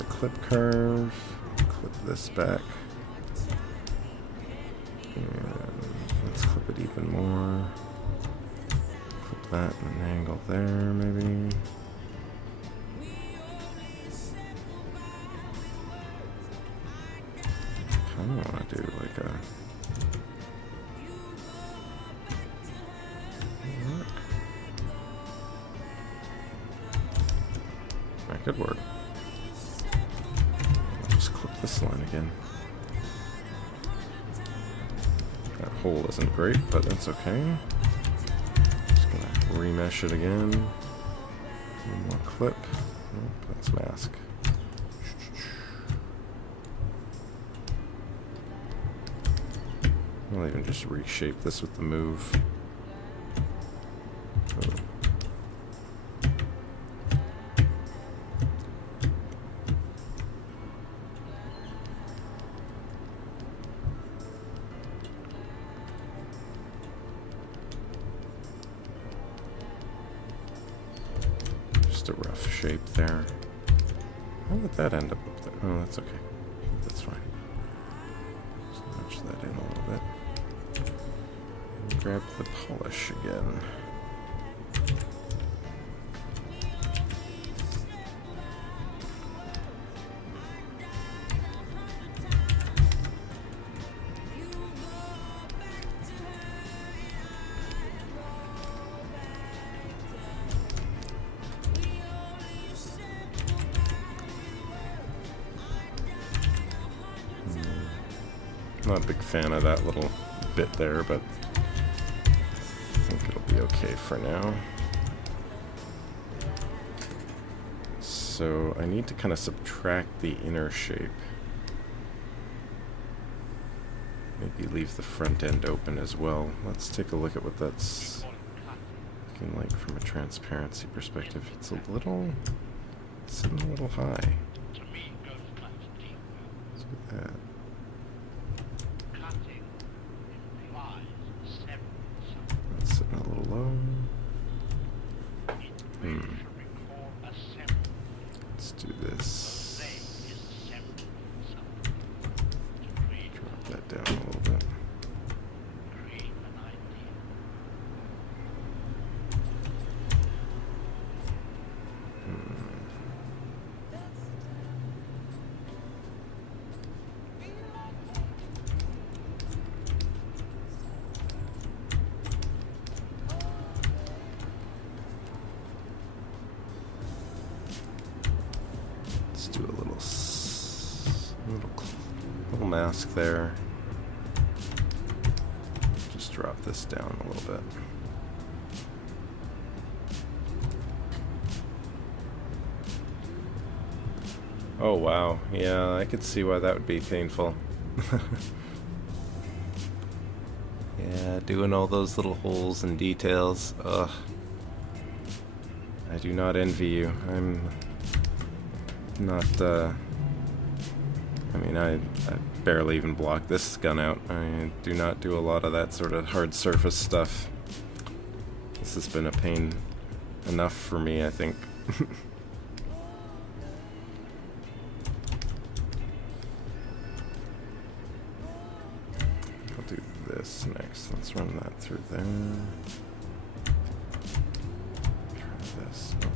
Clip curve, clip this back, and let's clip it even more, clip that at an angle there maybe. I kind of want to do like a that could work. This line again. That hole isn't great, but that's okay. Just gonna remesh it again. One more clip. Nope, that's mask. I'll even just reshape this with the move. A rough shape there. How did that end up there? Oh, that's okay. That's fine. Just notch that in a little bit. And grab the polish again. Not a big fan of that little bit there, but I think it'll be okay for now. So I need to kind of subtract the inner shape. Maybe leave the front end open as well. Let's take a look at what that's looking like from a transparency perspective. It's sitting a little high. Let's do that. That's sitting a little low. Let's do this. Drop that down a little bit. Let's do a little mask there. Just drop this down a little bit. Oh wow, yeah, I could see why that would be painful. Yeah, doing all those little holes and details. Ugh. I do not envy you. I'm not, I mean, I barely even block this gun out. I do not do a lot of that sort of hard surface stuff. This has been a pain enough for me, I think. I'll do this next. Let's run that through there. Try this. Oh,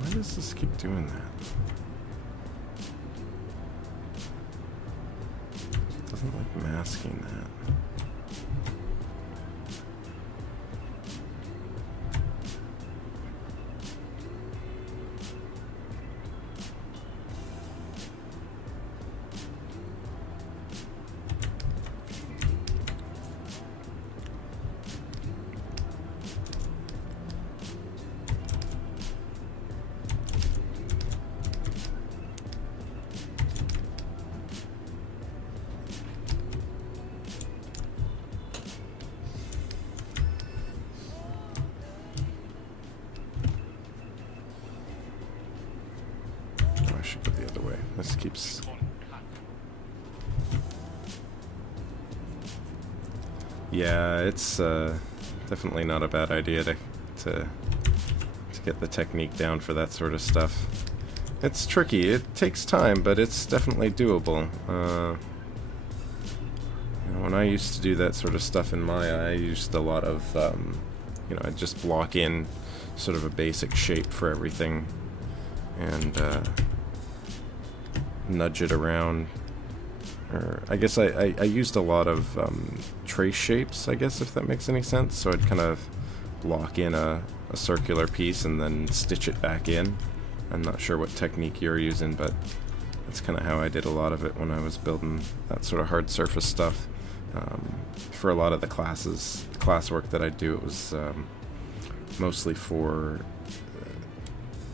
why does this keep doing that? Doesn't like masking that. I should go the other way. This keeps... Yeah, it's definitely not a bad idea to get the technique down for that sort of stuff. It's tricky. It takes time, but it's definitely doable. You know, when I used to do that sort of stuff in Maya, I used a lot of, you know, I'd just block in sort of a basic shape for everything and nudge it around. Or I guess I used a lot of trace shapes, I guess, if that makes any sense. So I'd kind of block in a circular piece and then stitch it back in. I'm not sure what technique you're using, but that's kind of how I did a lot of it when I was building that sort of hard surface stuff. For a lot of the classwork that I do, it was mostly for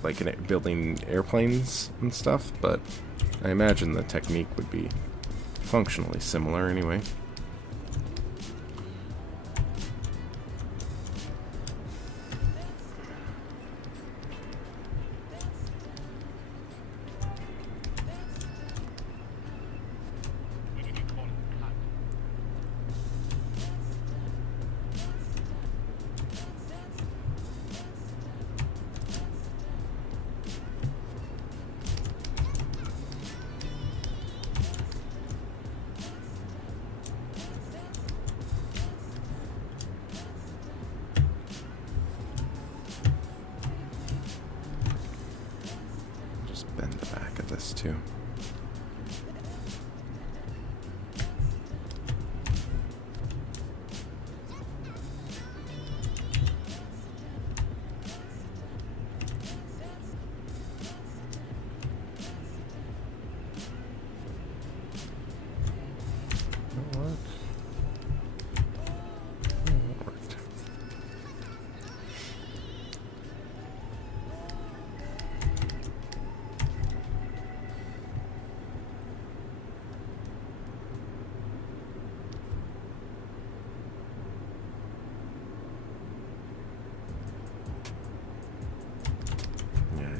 like building airplanes and stuff, but I imagine the technique would be functionally similar anyway. Bend the back of this too.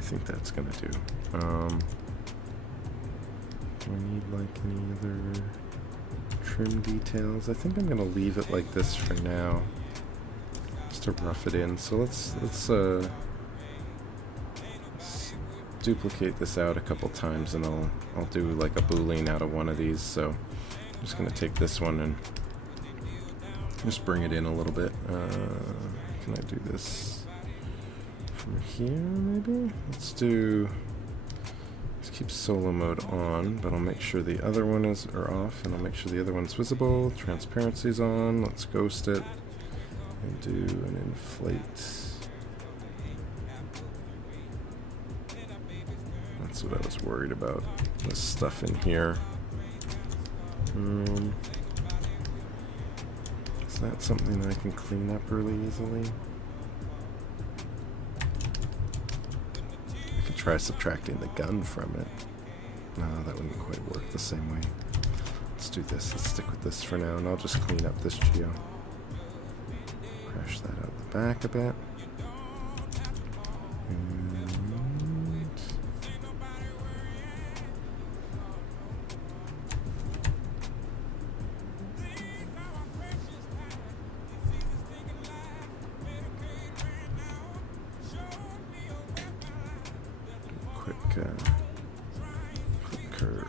think that's gonna do. Do I need like any other trim details? I think I'm gonna leave it like this for now, just to rough it in. So let's duplicate this out a couple times, and I'll do like a boolean out of one of these. So I'm just gonna take this one and just bring it in a little bit. Can I do this from here maybe? Let's keep solo mode on, but I'll make sure the other one are off, and I'll make sure the other one's visible. Transparency's on. Let's ghost it and do an inflate. That's what I was worried about. This stuff in here. Is that something that I can clean up really easily? I could try subtracting the gun from it. No, that wouldn't quite work the same way. Let's do this. Let's stick with this for now, and I'll just clean up this geo. Crash that out the back a bit. Quick curve.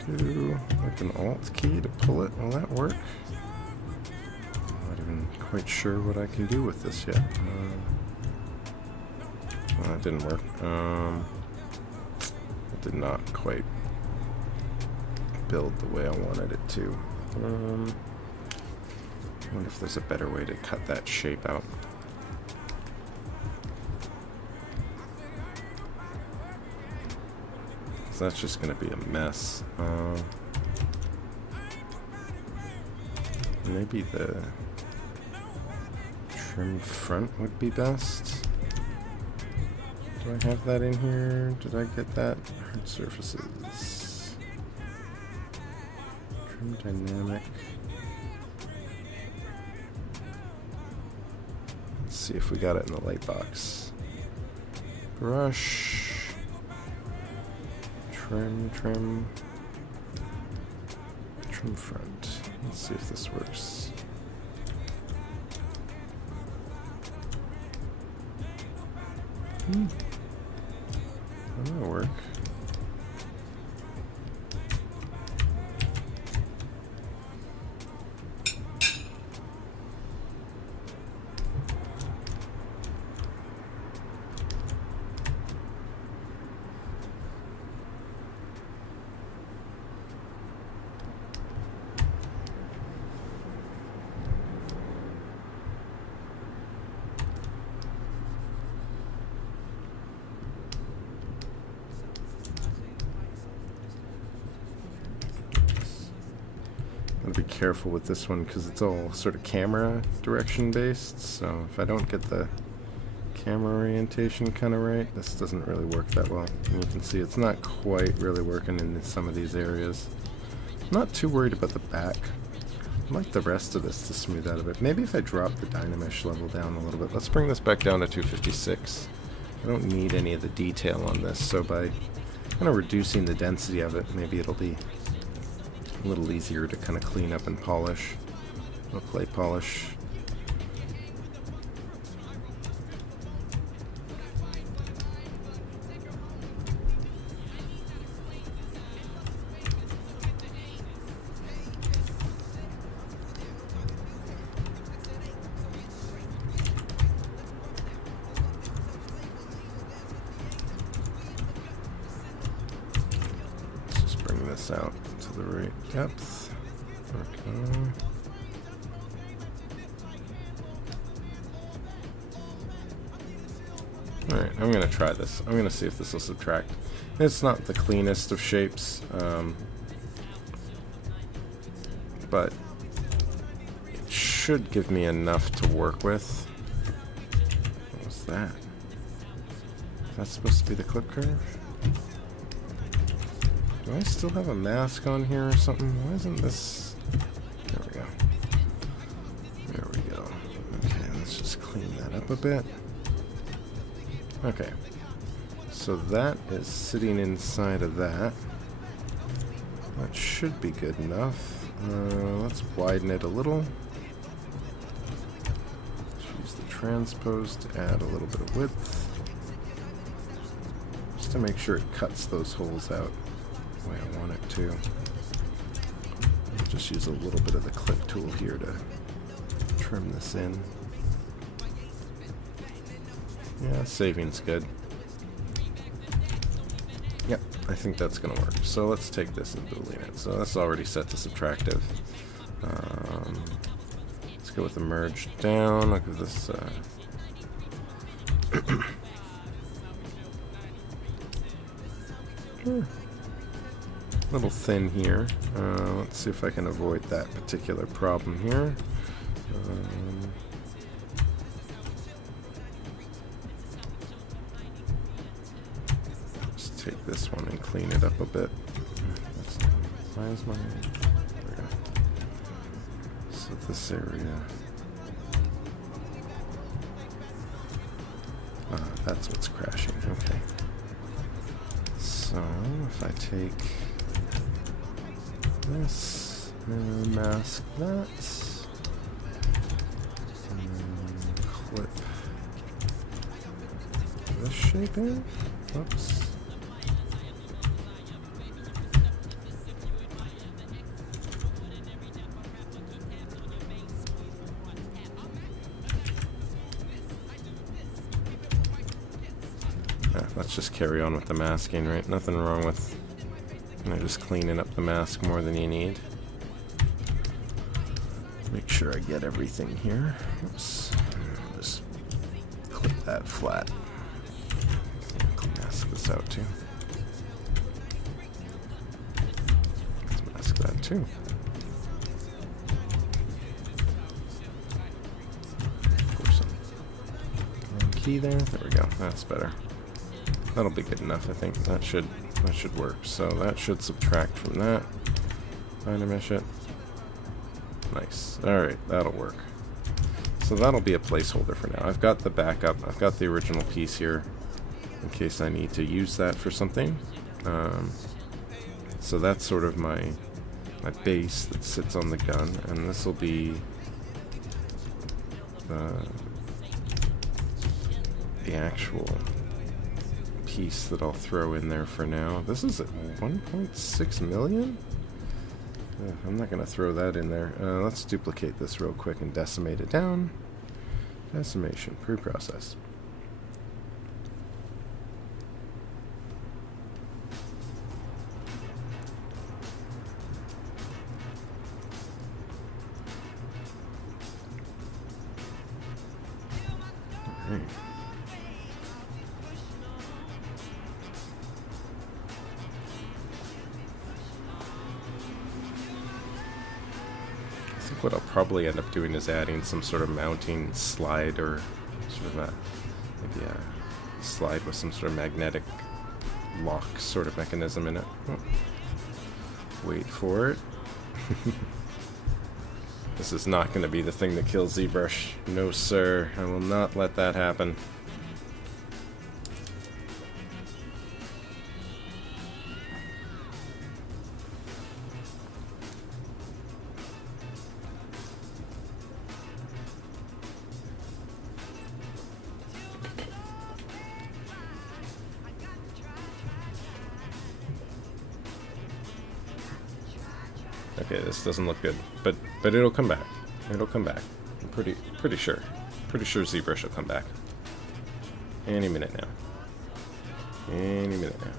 Can I do like an Alt key to pull it? Will that work? I'm not even quite sure what I can do with this yet. Well, that didn't work. It did not quite build the way I wanted it to. I wonder if there's a better way to cut that shape out. That's just going to be a mess. Maybe the trim front would be best. Do I have that in here? Did I get that? Hard surfaces. Trim dynamic. Let's see if we got it in the light box. Brush. Trim front. Let's see if this works. That'll work. Be careful with this one because it's all sort of camera direction based, so if I don't get the camera orientation kind of right, this doesn't really work that well. And you can see it's not quite really working in some of these areas. I'm not too worried about the back. I'd like the rest of this to smooth out a bit. Maybe if I drop the Dynamesh level down a little bit. Let's bring this back down to 256. I don't need any of the detail on this, so by kind of reducing the density of it, maybe it'll be a little easier to kind of clean up and polish. We'll clay polish. Let's just bring this out to the right depth. Okay. Alright, I'm going to try this. I'm going to see if this will subtract. It's not the cleanest of shapes. but it should give me enough to work with. What was that? Is that supposed to be the clip curve? Do I still have a mask on here or something? Why isn't this... There we go. There we go. Okay, let's just clean that up a bit. Okay. So that is sitting inside of that. That should be good enough. Let's widen it a little. Let's use the transpose to add a little bit of width. Just to make sure it cuts those holes out the way I want it to. I'll just use a little bit of the clip tool here to trim this in. Yeah, saving's good. Yep, I think that's going to work. So let's take this and boolean it. So that's already set to subtractive. Let's go with the merge down. I'll give this... a little thin here. Let's see if I can avoid that particular problem here. Take this one and clean it up a bit. Why is my... There we go. So this area... that's what's crashing. Okay. So if I take this and mask that, and clip this shape in. Oops. Let's just carry on with the masking, right? Nothing wrong with just cleaning up the mask more than you need. Make sure I get everything here. Oops. Just clip that flat. Mask this out too. Let's mask that too. Key there. There we go. That's better. That'll be good enough, I think. That should work. So that should subtract from that. Trying to mesh it. Nice. Alright, that'll work. So that'll be a placeholder for now. I've got the backup. I've got the original piece here in case I need to use that for something. So that's sort of my base that sits on the gun, and this will be the actual piece that I'll throw in there for now. This is at 1.6 million? I'm not going to throw that in there. Let's duplicate this real quick and decimate it down. Decimation, pre-process. All right. What I'll probably end up doing is adding some sort of mounting slide, or sort of maybe a slide with some sort of magnetic lock sort of mechanism in it. Oh. Wait for it. This is not going to be the thing that kills Zbrush. No sir, I will not let that happen. Okay, this doesn't look good, but it'll come back. It'll come back. I'm pretty sure. Pretty sure Zbrush will come back. Any minute now. Any minute now.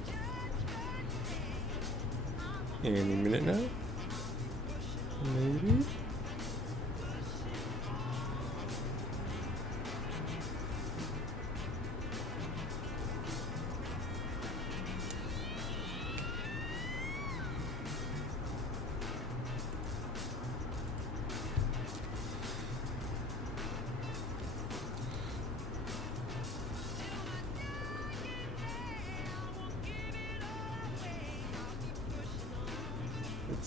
Any minute now. Maybe.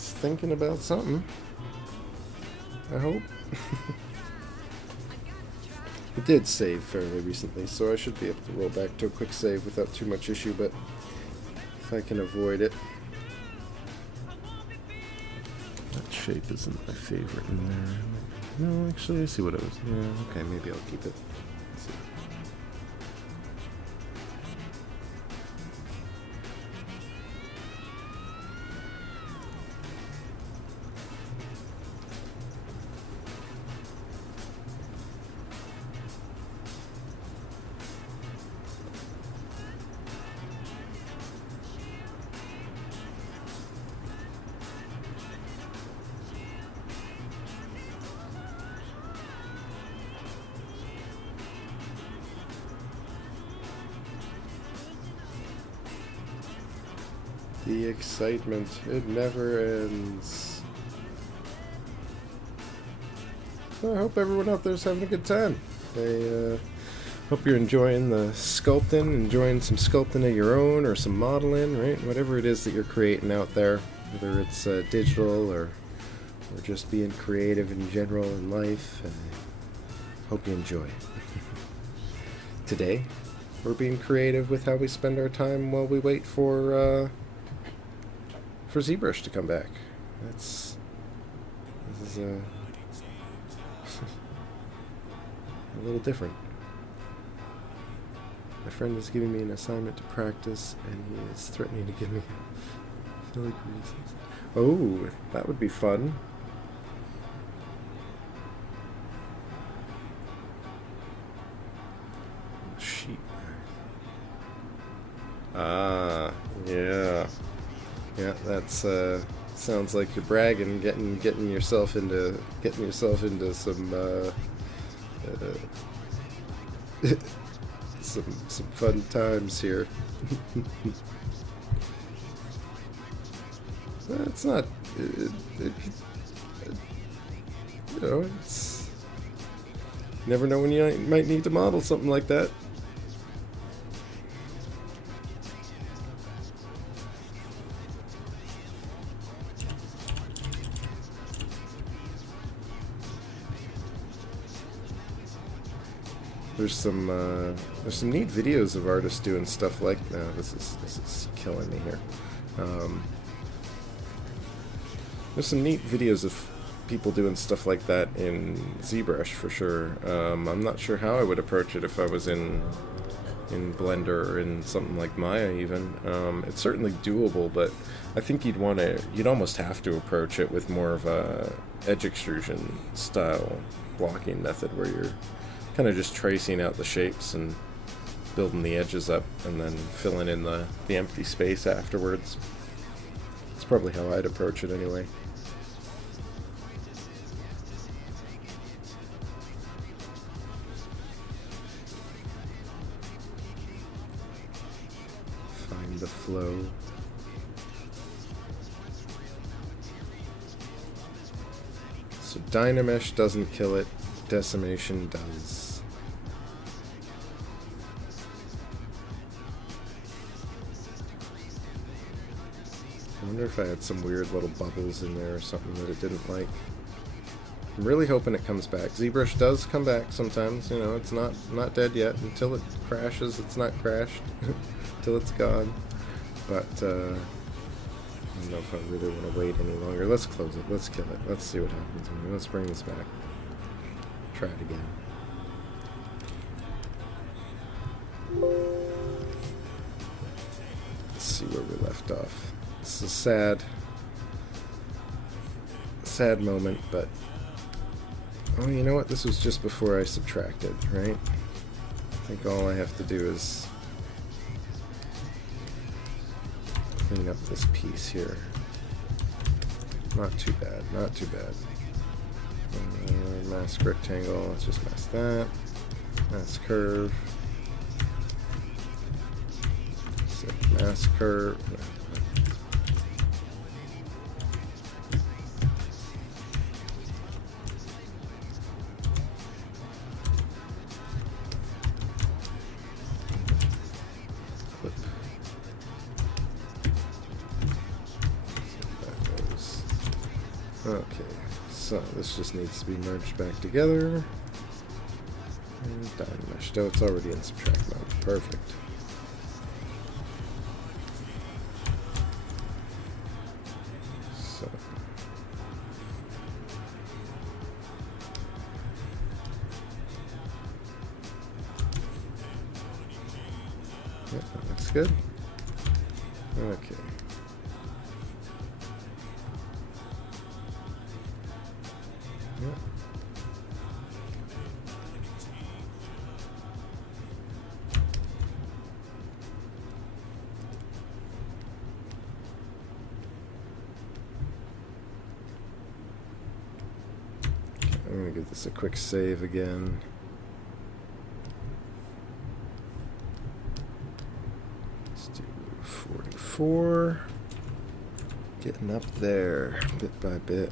It's thinking about something. I hope. It did save fairly recently, so I should be able to roll back to a quick save without too much issue, but if I can avoid it. That shape isn't my favorite in there. No, actually, I see what I was... Yeah, okay, maybe I'll keep it. Let's see. The excitement, it never ends. So I hope everyone out there's having a good time. I hope you're enjoying the sculpting, enjoying some sculpting of your own or some modeling, right? Whatever it is that you're creating out there, whether it's digital or just being creative in general in life. Hope you enjoy. Today, we're being creative with how we spend our time while we wait for Zbrush to come back. This is a little different. My friend is giving me an assignment to practice, and he is threatening to give me filigree. Oh, that would be fun. Sheep. Ah, yeah. Yeah, that's sounds like you're bragging, getting yourself into some some fun times here. It's not, you know, it's, you never know when you might need to model something like that. There's some neat videos of artists doing stuff like that. This is killing me here. There's some neat videos of people doing stuff like that in Zbrush for sure. I'm not sure how I would approach it if I was in Blender or in something like Maya even. It's certainly doable, but I think you'd almost have to approach it with more of a edge extrusion style blocking method where you're kind of just tracing out the shapes and building the edges up and then filling in the empty space afterwards. It's probably how I'd approach it anyway. Find the flow. So Dynamesh doesn't kill it, decimation does. I wonder if I had some weird little bubbles in there or something that it didn't like. I'm really hoping it comes back. Zbrush does come back sometimes, you know, it's not dead yet. Until it crashes, it's not crashed. Until it's gone. But, I don't know if I really want to wait any longer. Let's close it. Let's kill it. Let's see what happens. Let's bring this back. Try it again. Let's see where we left off. It's a sad moment, but oh, you know what? This was just before I subtracted, right? I think all I have to do is clean up this piece here. Not too bad, not too bad. Mask rectangle, let's just mask that. Mask curve. Mask curve. Okay, so this just needs to be merged back together. And done meshed. Oh, it's already in subtract mode. Perfect. So. Yep, that looks good. Okay. Yep. I'm going to give this a quick save again. Let's do 44. Getting up there bit by bit.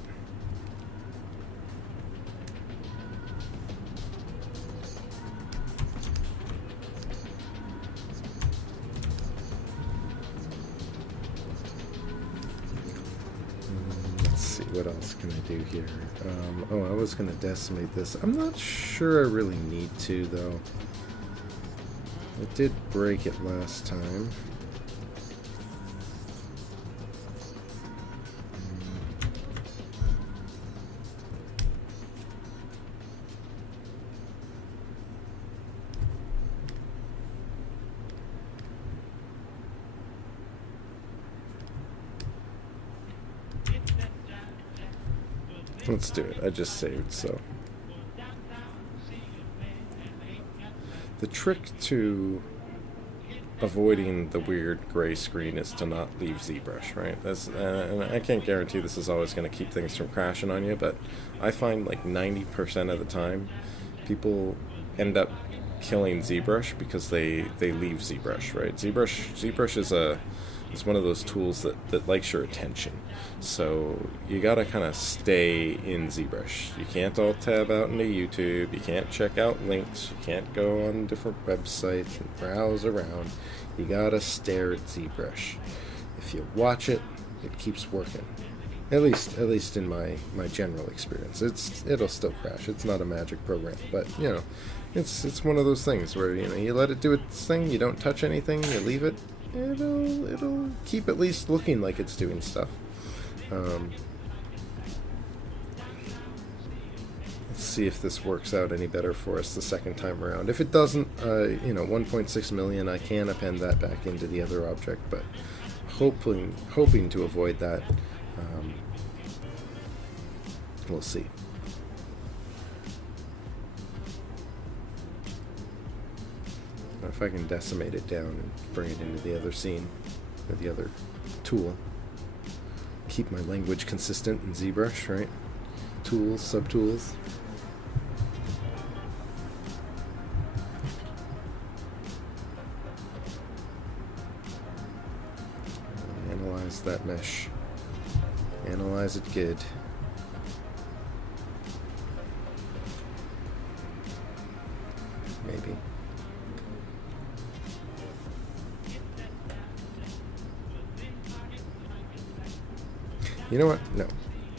What else can I do here? Oh, I was going to decimate this. I'm not sure I really need to, though. I did break it last time. Let's do it. I just saved, so. The trick to avoiding the weird gray screen is to not leave Zbrush, right? That's, and I can't guarantee this is always going to keep things from crashing on you, but I find like 90% of the time people end up killing Zbrush because they leave Zbrush, right? Zbrush is one of those tools that likes your attention. So you gotta kind of stay in Zbrush. You can't alt-tab out into YouTube. You can't check out links. You can't go on different websites and browse around. You gotta stare at Zbrush. If you watch it, it keeps working. At least in my general experience. It'll still crash. It's not a magic program, but you know, it's one of those things where you let it do its thing. You don't touch anything. You leave it. It'll keep at least looking like it's doing stuff. Let's see if this works out any better for us the second time around. If it doesn't, 1.6 million, I can append that back into the other object, but hoping to avoid that. We'll see. If I can decimate it down and bring it into the other scene, or the other tool. Keep my language consistent in ZBrush, right? Tools, subtools. Analyze that mesh. Analyze it good. Maybe. You know what? No.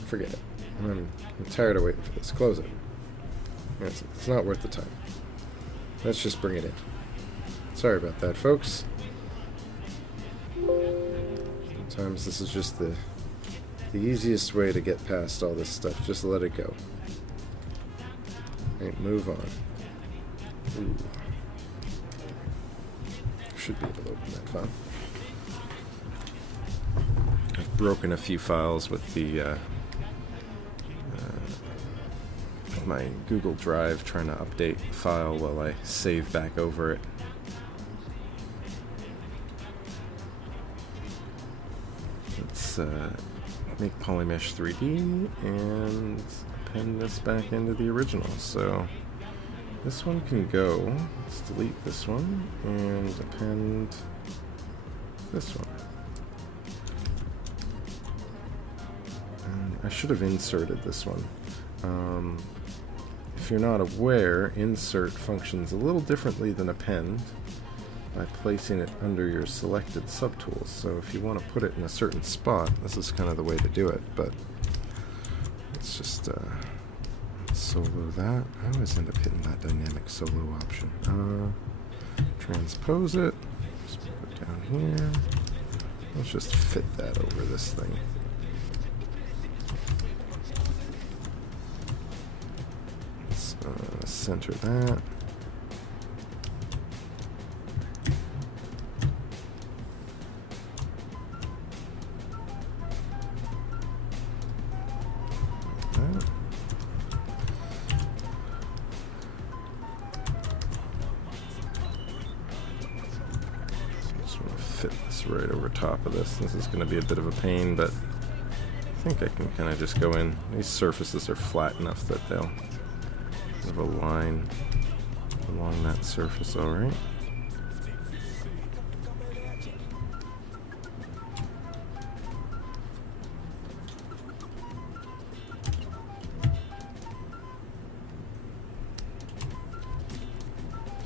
Forget it. I'm tired of waiting for this. Close it. It's not worth the time. Let's just bring it in. Sorry about that, folks. Sometimes this is just the easiest way to get past all this stuff. Just let it go. Right, move on. Ooh. Should be able to open that file. I've broken a few files with the my Google Drive, trying to update the file while I save back over it. Let's make Polymesh 3D and append this back into the original. So this one can go. Let's delete this one and append this one. And I should have inserted this one. If you're not aware, insert functions a little differently than append by placing it under your selected subtools. So if you want to put it in a certain spot, this is kind of the way to do it. But let's just solo that. I always end up hitting that dynamic solo option. Transpose it. Just put it down here. Let's just fit that over this thing. Let's center that. Right over top of this. This is going to be a bit of a pain, but I think I can kind of just go in. These surfaces are flat enough that they'll have a line along that surface, alright.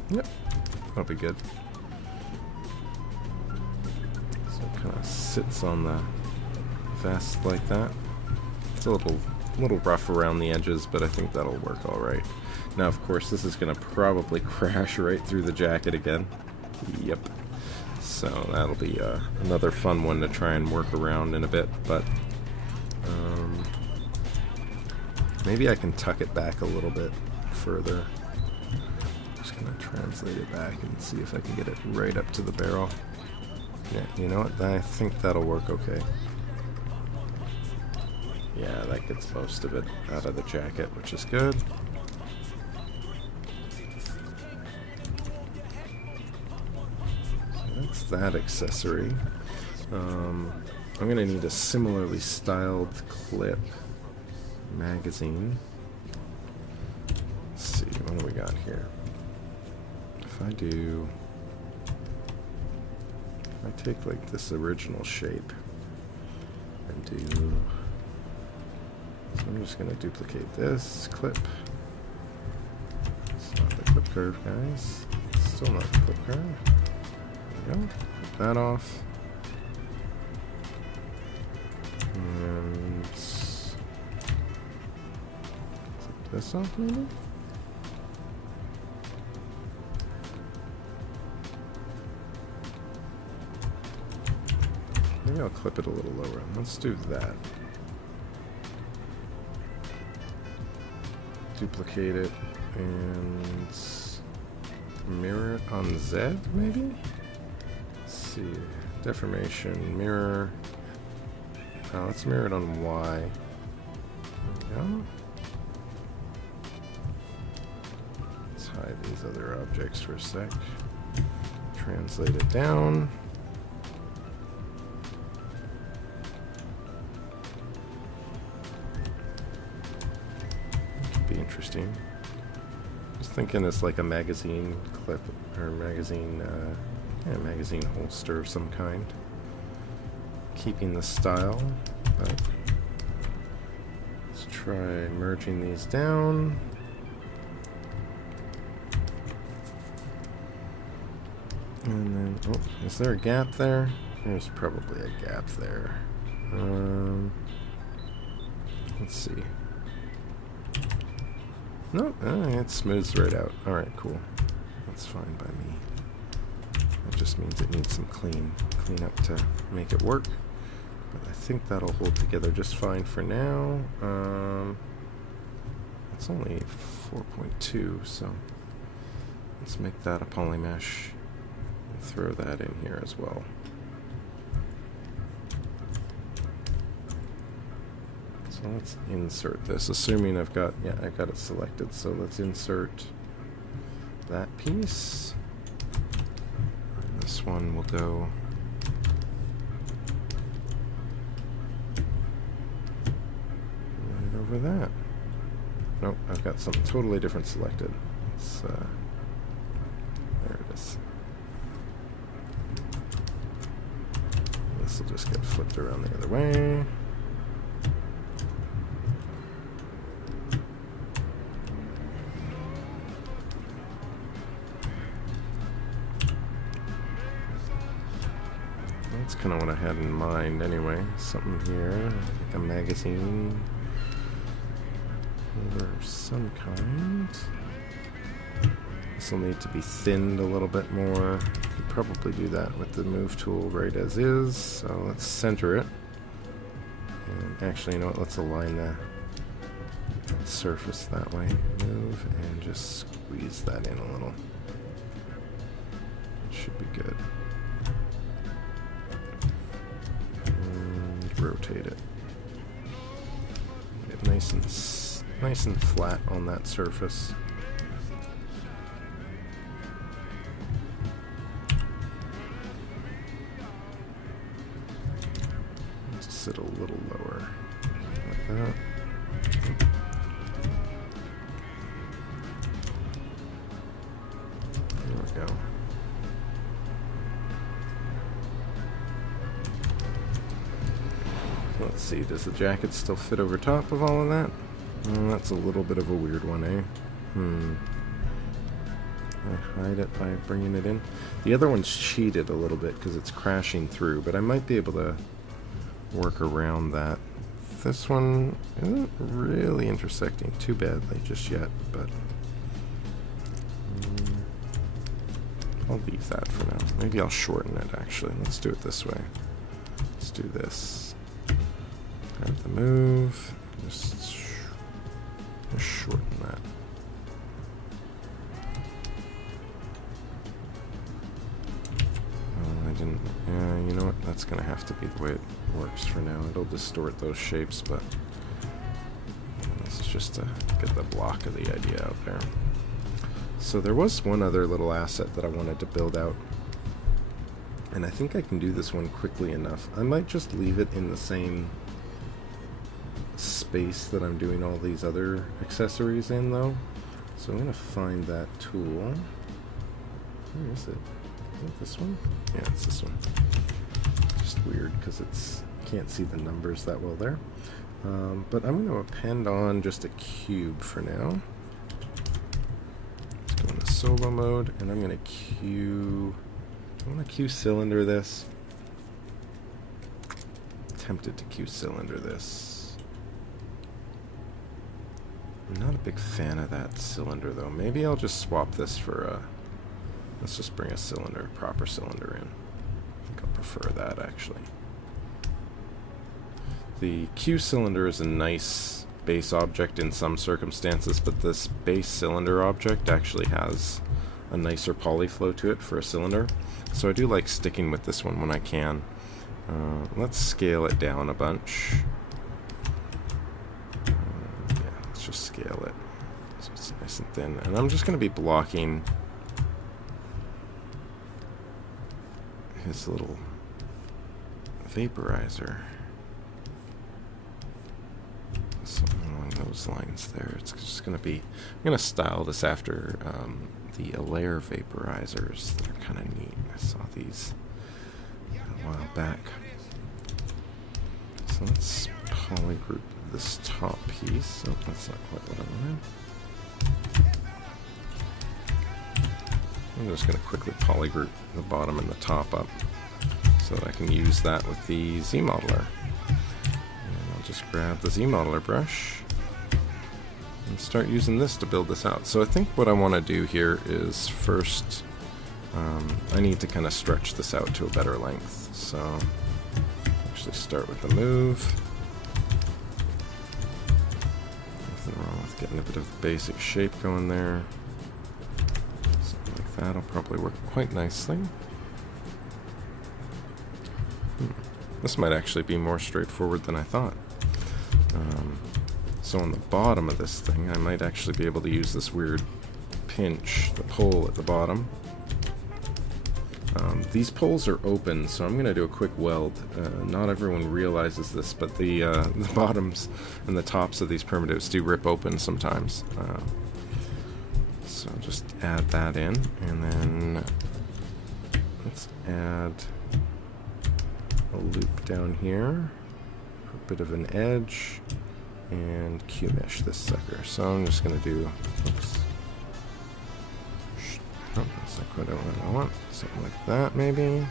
Yep, that'll be good. Sits on the vest like that. It's a little rough around the edges, but I think that'll work all right. Now, of course, this is going to probably crash right through the jacket again. Yep. So that'll be another fun one to try and work around in a bit, but maybe I can tuck it back a little bit further. Just going to translate it back and see if I can get it right up to the barrel. Yeah, you know what? I think that'll work okay. Yeah, that gets most of it out of the jacket, which is good. So that's that accessory. I'm going to need a similarly styled clip magazine. Let's see, what do we got here? If I do... I take like this original shape and do, so I'm just going to duplicate this clip. It's not the clip curve, guys. It's still not the clip curve. There we go. Clip that off. And clip this off maybe? Maybe I'll clip it a little lower. Let's do that. Duplicate it and mirror it on Z, maybe? Let's see. Deformation, mirror. Oh, let's mirror it on Y. There we go. Let's hide these other objects for a sec. Translate it down. Interesting. Just thinking it's like a magazine clip or magazine, magazine holster of some kind. Keeping the style, but let's try merging these down. And then, oh, is there a gap there? There's probably a gap there. Let's see. Nope, it smooths right out. Alright, cool. That's fine by me. That just means it needs some clean up to make it work. But I think that'll hold together just fine for now. It's only 4.2, so let's make that a polymesh and throw that in here as well. So let's insert this, assuming I've got it selected. So let's insert that piece. And this one will go right over that. Nope, I've got something totally different selected. It's, there it is. This will just get flipped around the other way. That's kind of what I had in mind anyway. Something here, like a magazine. shoulder of some kind. This will need to be thinned a little bit more. Could probably do that with the move tool right as is. So let's center it. And actually, you know what? Let's align the surface that way. Move and just squeeze that in a little. It should be good. And rotate it. Get nice and flat on that surface. Sit a little lower, like that. There we go. Let's see, does the jacket still fit over top of all of that? Oh, that's a little bit of a weird one, eh? I hide it by bringing it in. The other one's cheated a little bit because it's crashing through, but I might be able to work around that. This one isn't really intersecting too badly just yet, but I'll leave that for now. Maybe I'll shorten it actually. Let's do it this way. Let's do this. Grab the move. Just shorten that. You know what? That's going to have to be the way it works for now. It'll distort those shapes, but this is just to get the block of the idea out there. So there was one other little asset that I wanted to build out, and I think I can do this one quickly enough. I might just leave it in the same space that I'm doing all these other accessories in, though. So I'm going to find that tool. Where is it? Is it this one? Yeah, it's this one. Just weird because it's can't see the numbers that well there. But I'm going to append on just a cube for now. Let's go into solo mode, and I'm going to Q. I want to Q cylinder this. Tempted to Q cylinder this. I'm not a big fan of that cylinder though. Maybe I'll just swap this for a. Let's just bring a cylinder, proper cylinder in. I think I'll prefer that actually. The Q cylinder is a nice base object in some circumstances, but this base cylinder object actually has a nicer polyflow to it for a cylinder. So I do like sticking with this one when I can. Let's scale it down a bunch. Yeah, let's just scale it so it's nice and thin. And I'm just going to be blocking his little vaporizer. Something along those lines there. It's just going to be, I'm going to style this after the Alair vaporizers. They're kind of neat. I saw these a while back. So let's polygroup this top piece. Oh, that's not quite what I wanted. I'm just going to quickly polygroup the bottom and the top up so that I can use that with the Z-modeler. And I'll just grab the Z-modeler brush and start using this to build this out. So I think what I want to do here is first, I need to kind of stretch this out to a better length. So actually start with the move. Nothing wrong with getting a bit of basic shape going there. That'll probably work quite nicely. This might actually be more straightforward than I thought. So on the bottom of this thing, I might actually be able to use this weird pinch, the pole at the bottom. These poles are open, so I'm going to do a quick weld. Not everyone realizes this, but the bottoms and the tops of these primitives do rip open sometimes. So just add that in, and then let's add a loop down here, a bit of an edge, and Q-mesh this sucker. So I'm just going to do, oops, oh, that's not quite what I want. Something like that, maybe.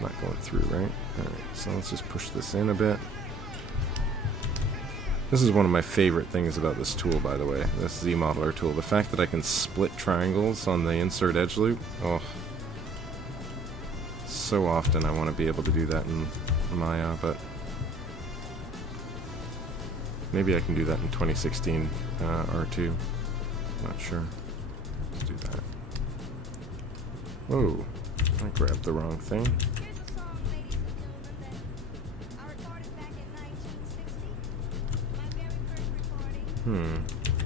Not going through, right? Alright, so let's just push this in a bit. This is one of my favorite things about this tool, by the way, this Z-Modeler tool. The fact that I can split triangles on the insert edge loop. Oh, so often I want to be able to do that in Maya, but maybe I can do that in 2016 R2. Not sure. Let's do that. Whoa, I grabbed the wrong thing.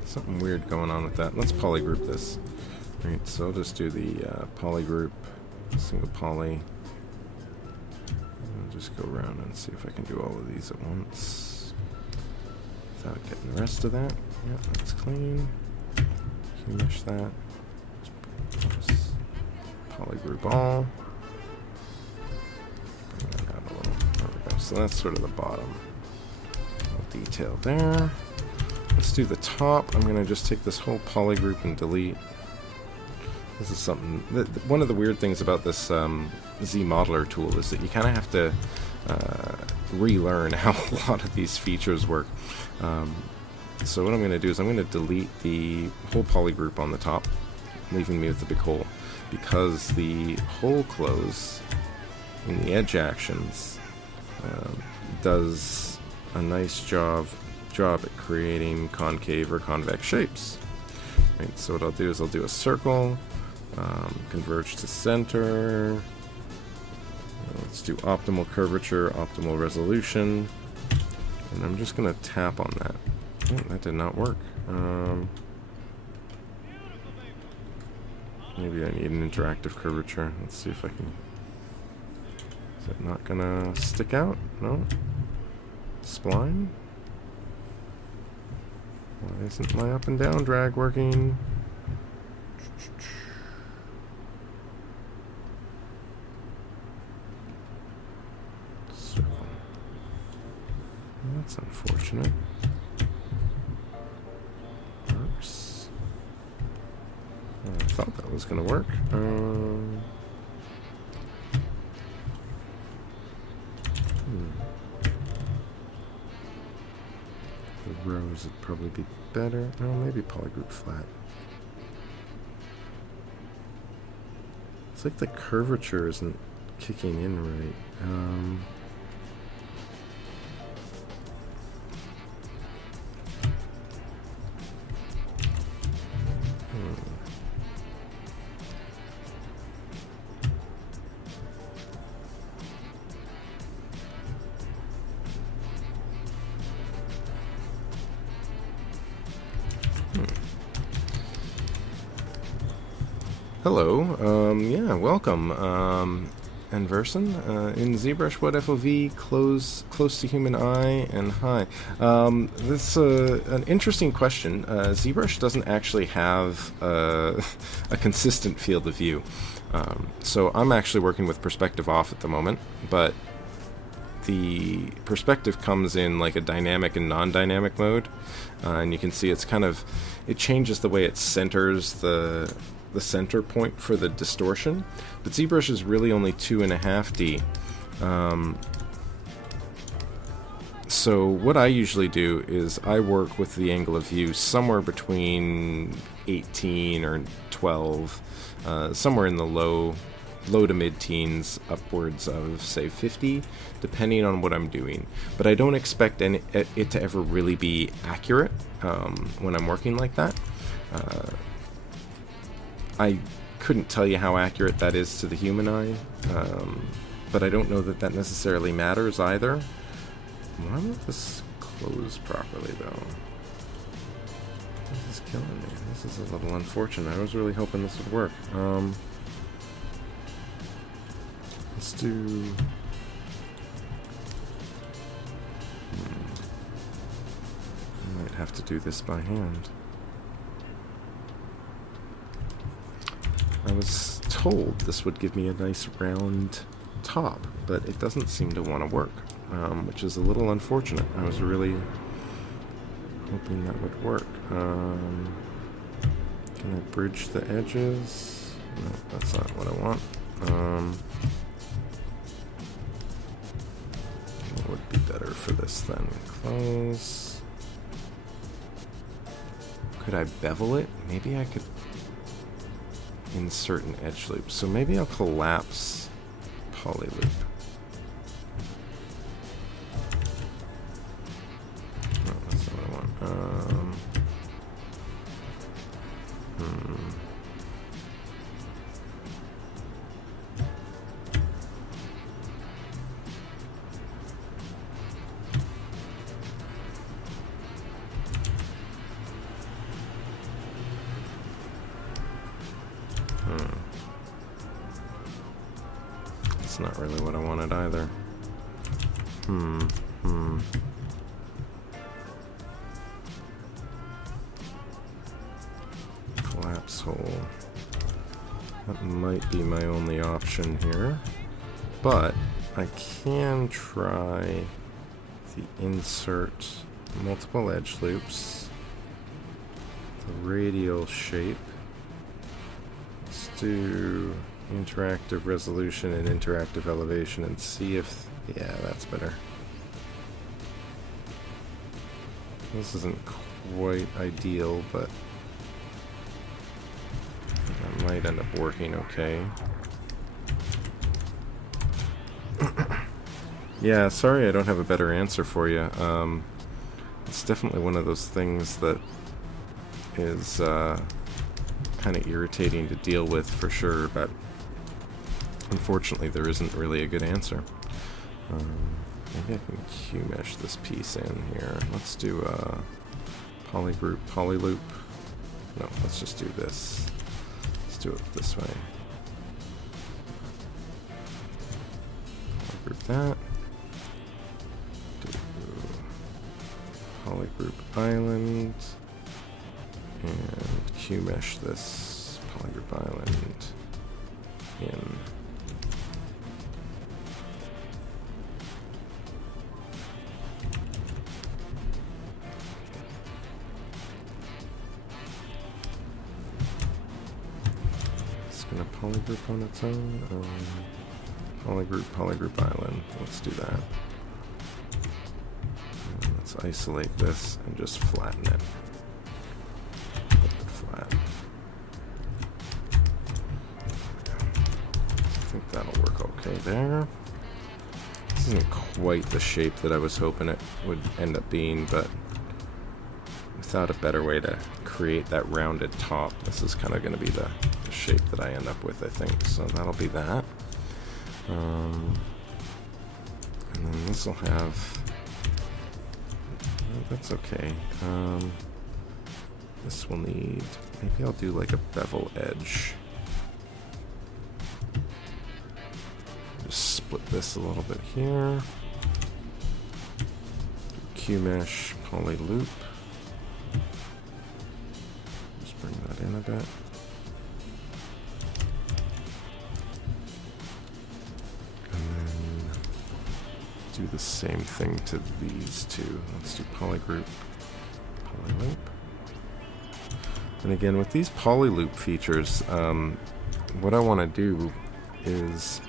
Something weird going on with that. Let's polygroup this. Alright, so I'll just do the polygroup, single poly. I'll just go around and see if I can do all of these at once without getting the rest of that. Yep, that's clean. Finish that. Just polygroup all. Bring that down a little. There we go. So that's sort of the bottom. A little detail there. Let's do the top. I'm going to just take this whole polygroup and delete. This is something... one of the weird things about this Z-Modeler tool is that you kind of have to relearn how a lot of these features work. So what I'm going to do is I'm going to delete the whole polygroup on the top, leaving me with the big hole, because the hole close in the edge actions does a nice job at creating concave or convex shapes. Right, so what I'll do is I'll do a circle, converge to center, let's do optimal curvature, optimal resolution, and I'm just going to tap on that. Oh, that did not work. Maybe I need an interactive curvature. Let's see if I can... Is it not going to stick out? No? Spline? Why isn't my up and down drag working? Circle. That's unfortunate. Works. I thought that was going to work. The rows would probably be better. Oh, maybe polygroup flat. It's like the curvature isn't kicking in right. Hello, yeah, welcome, Anverson, in Zbrush, what FOV, close to human eye, and hi. This is an interesting question. Zbrush doesn't actually have a consistent field of view. So I'm actually working with perspective off at the moment, but the perspective comes in like a dynamic and non-dynamic mode, and you can see it's kind of, it changes the way it centers the center point for the distortion, but ZBrush is really only 2.5D. So what I usually do is I work with the angle of view somewhere between 18 or 12, somewhere in the low to mid-teens, upwards of, say, 50, depending on what I'm doing. But I don't expect it to ever really be accurate when I'm working like that. I couldn't tell you how accurate that is to the human eye, but I don't know that that necessarily matters either. Why won't this close properly, though? This is killing me. This is a little unfortunate. I was really hoping this would work. Let's do... I might have to do this by hand. I was told this would give me a nice round top, but it doesn't seem to want to work, which is a little unfortunate. I was really hoping that would work. Can I bridge the edges? No, that's not what I want. What would be better for this then? Close. Could I bevel it? Maybe I could insert an edge loop. So maybe I'll collapse poly loop. No, that's not what I want. That's not really what I wanted either. Collapse hole. That might be my only option here. But I can try the insert multiple edge loops. The radial shape. Let's do interactive resolution and interactive elevation and see if... yeah, that's better. This isn't quite ideal, but that might end up working okay. Yeah, sorry I don't have a better answer for you. It's definitely one of those things that is kind of irritating to deal with for sure, but unfortunately there isn't really a good answer. Maybe I can Q-mesh this piece in here. Let's do a polygroup, polyloop. No, let's just do this. Let's do it this way. Polygroup that. Do polygroup island. And Q-mesh this polygroup island in. Polygroup on its own. Polygroup island. Let's do that. And let's isolate this and just flatten it. Flat. I think that'll work okay there. This isn't quite the shape that I was hoping it would end up being, but without a better way to create that rounded top, this is kind of going to be the shape that I end up with, I think. So that'll be that. And then this will have... that's okay. This will need... maybe I'll do like a bevel edge. Just split this a little bit here. Q-mesh, poly loop. Just bring that in a bit. Do the same thing to these two. Let's do polygroup, polyloop. And again, with these polyloop features, what I want to do is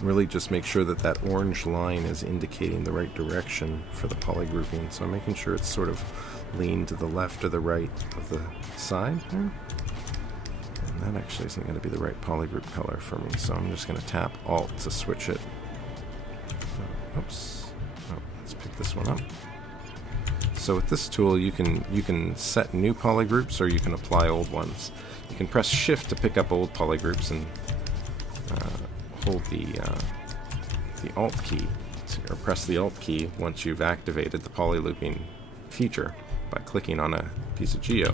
really just make sure that that orange line is indicating the right direction for the polygrouping. So I'm making sure it's sort of leaned to the left or the right of the side there. And that actually isn't going to be the right polygroup color for me, so I'm just going to tap Alt to switch it. Oops. Oh, let's pick this one up. So with this tool, you can set new polygroups or you can apply old ones. You can press Shift to pick up old polygroups and hold the Alt key, or press the Alt key once you've activated the polylooping feature by clicking on a piece of geo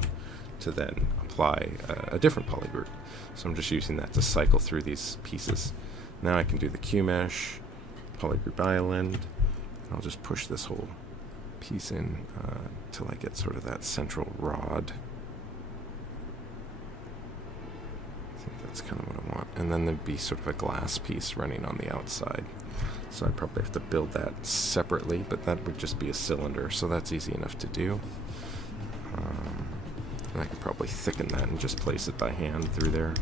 to then apply a different polygroup. So I'm just using that to cycle through these pieces. Now I can do the Q-mesh, polygroup island. I'll just push this whole piece in till I get sort of that central rod. I think that's kind of what I want. And then there'd be sort of a glass piece running on the outside. So I'd probably have to build that separately, but that would just be a cylinder, so that's easy enough to do. And I could probably thicken that and just place it by hand through there.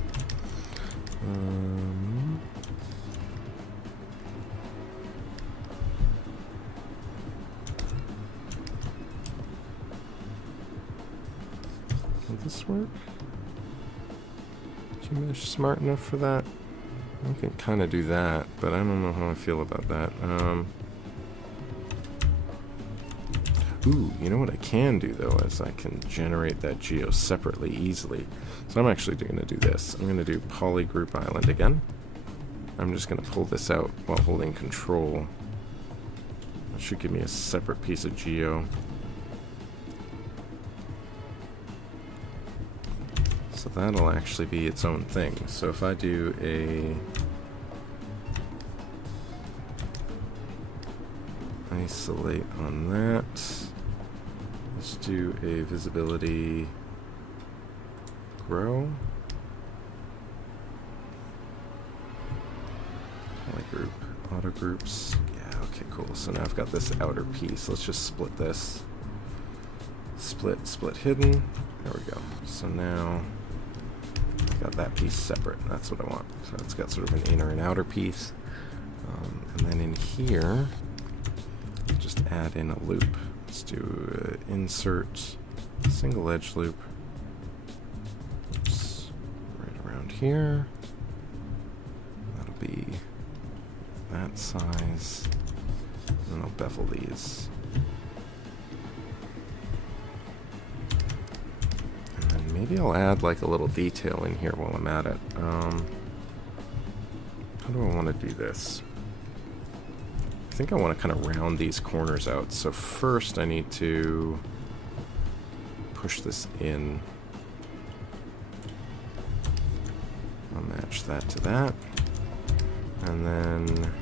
Will this work? Mesh smart enough for that? I can kind of do that, but I don't know how I feel about that. Ooh, you know what I can do though is I can generate that geo separately easily. So I'm actually going to do this. I'm going to do polygroup island again. I'm just going to pull this out while holding control. That should give me a separate piece of geo. So that'll actually be its own thing. So if I do a isolate on that, let's do a visibility grow. Polygroup, auto groups. Yeah, okay, cool. So now I've got this outer piece. Let's just split this. Split, split hidden. There we go. So now got that piece separate. That's what I want. So it's got sort of an inner and outer piece. And then in here, just add in a loop. Let's do insert single edge loop. Oops. Right around here. That'll be that size. And I'll bevel these. Maybe I'll add like a little detail in here while I'm at it. How do I want to do this? I think I want to kind of round these corners out. So first I need to push this in. I'll match that to that. And then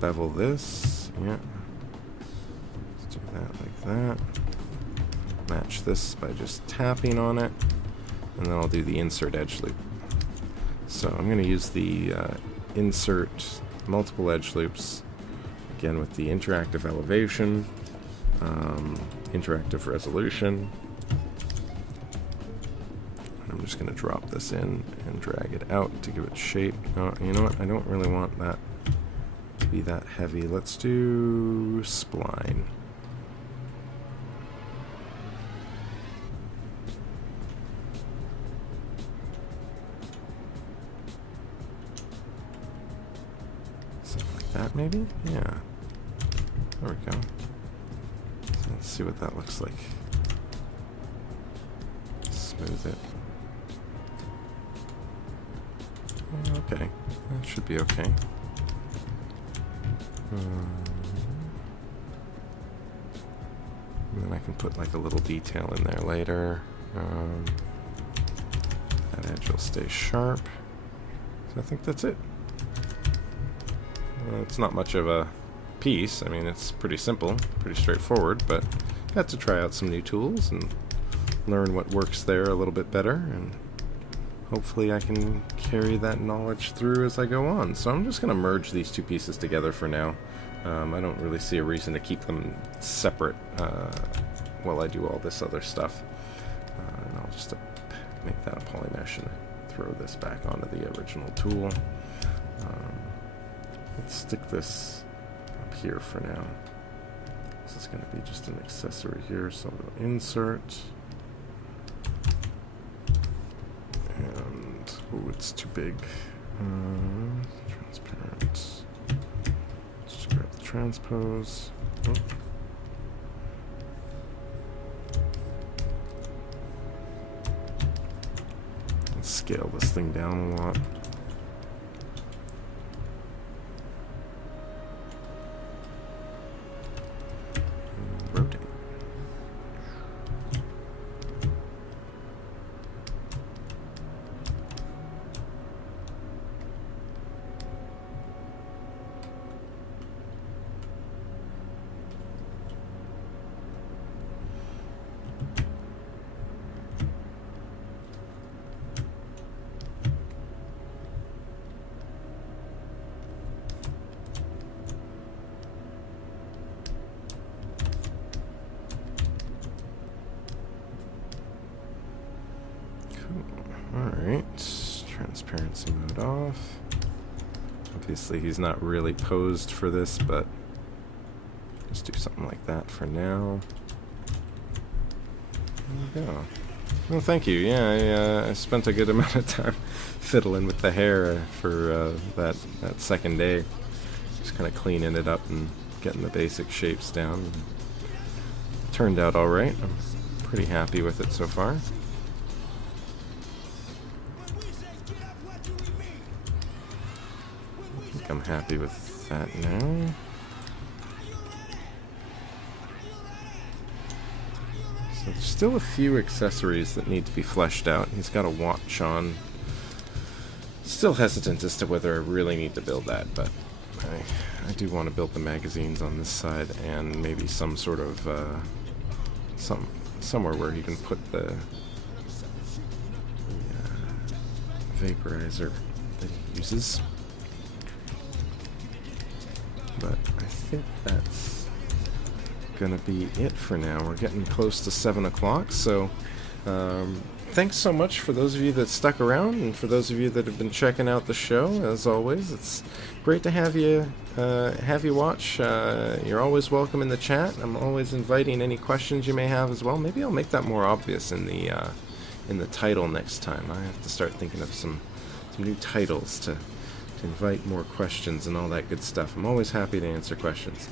bevel this. Yeah. That. Match this by just tapping on it, and then I'll do the insert edge loop. So I'm going to use the insert multiple edge loops, again with the interactive elevation, interactive resolution. And I'm just going to drop this in and drag it out to give it shape. No, you know what? I don't really want that to be that heavy. Let's do spline. That maybe? Yeah. There we go. So let's see what that looks like. Smooth it. Okay. That should be okay. And then I can put like a little detail in there later. That edge will stay sharp. So I think that's it. It's not much of a piece. I mean, it's pretty simple, pretty straightforward, but got to try out some new tools and learn what works there a little bit better, and hopefully I can carry that knowledge through as I go on. So I'm just going to merge these two pieces together for now. I don't really see a reason to keep them separate while I do all this other stuff. And I'll just make that a polymesh and throw this back onto the original tool. Let's stick this up here for now. This is going to be just an accessory here, so I'll go insert. And, oh, it's too big. Transparent. Let's just grab the transpose. Oh. Let's scale this thing down a lot. Alright, transparency mode off. Obviously he's not really posed for this, but Just do something like that for now. There we go. Well, thank you. Yeah, I spent a good amount of time fiddling with the hair for that second day. Just kind of cleaning it up and getting the basic shapes down. Turned out all right. I'm pretty happy with it so far. I think I'm happy with that now. So there's still a few accessories that need to be fleshed out. He's got a watch on. Still hesitant as to whether I really need to build that, but I do want to build the magazines on this side and maybe some sort of somewhere where he can put the vaporizer that he uses. But I think that's gonna be it for now. We're getting close to 7 o'clock, so thanks so much for those of you that stuck around, and for those of you that have been checking out the show. As always, it's great to have you watch. You're always welcome in the chat. I'm always inviting any questions you may have as well. Maybe I'll make that more obvious in the title next time. I have to start thinking of some new titles to invite more questions and all that good stuff. I'm always happy to answer questions.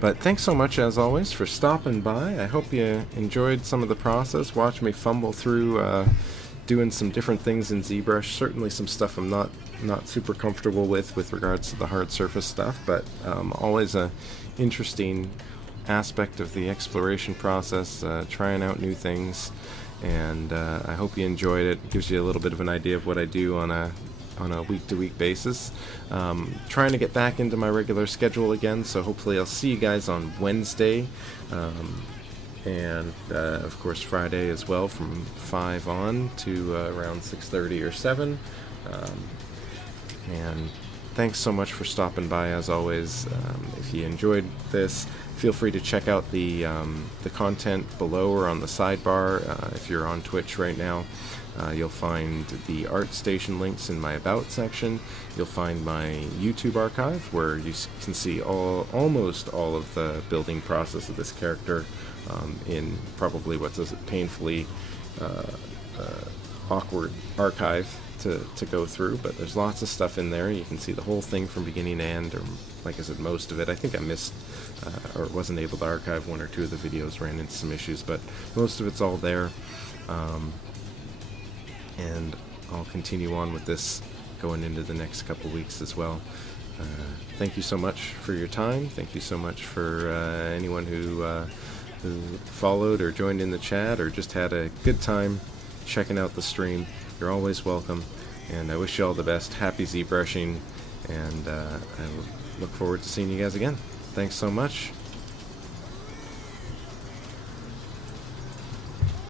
But thanks so much, as always, for stopping by. I hope you enjoyed some of the process. Watch me fumble through doing some different things in ZBrush. Certainly some stuff I'm not super comfortable with regards to the hard surface stuff, but always a interesting aspect of the exploration process, trying out new things. And I hope you enjoyed it. It gives you a little bit of an idea of what I do on a week-to-week basis. Trying to get back into my regular schedule again, so hopefully I'll see you guys on Wednesday, and of course Friday as well, from 5 on to around 6:30 or 7. And thanks so much for stopping by, as always. If you enjoyed this, feel free to check out the content below or on the sidebar. If you're on Twitch right now, you'll find the ArtStation links in my About section. You'll find my YouTube archive, where you can see almost all of the building process of this character in probably what's a painfully awkward archive to go through, but there's lots of stuff in there. You can see the whole thing from beginning to end, or like I said, most of it. I think I missed or wasn't able to archive one or two of the videos, ran into some issues, but most of it's all there. And I'll continue on with this going into the next couple weeks as well. Thank you so much for your time. Thank you so much for anyone who followed or joined in the chat or just had a good time checking out the stream. You're always welcome, and I wish you all the best. Happy ZBrushing, and I look forward to seeing you guys again. Thanks so much.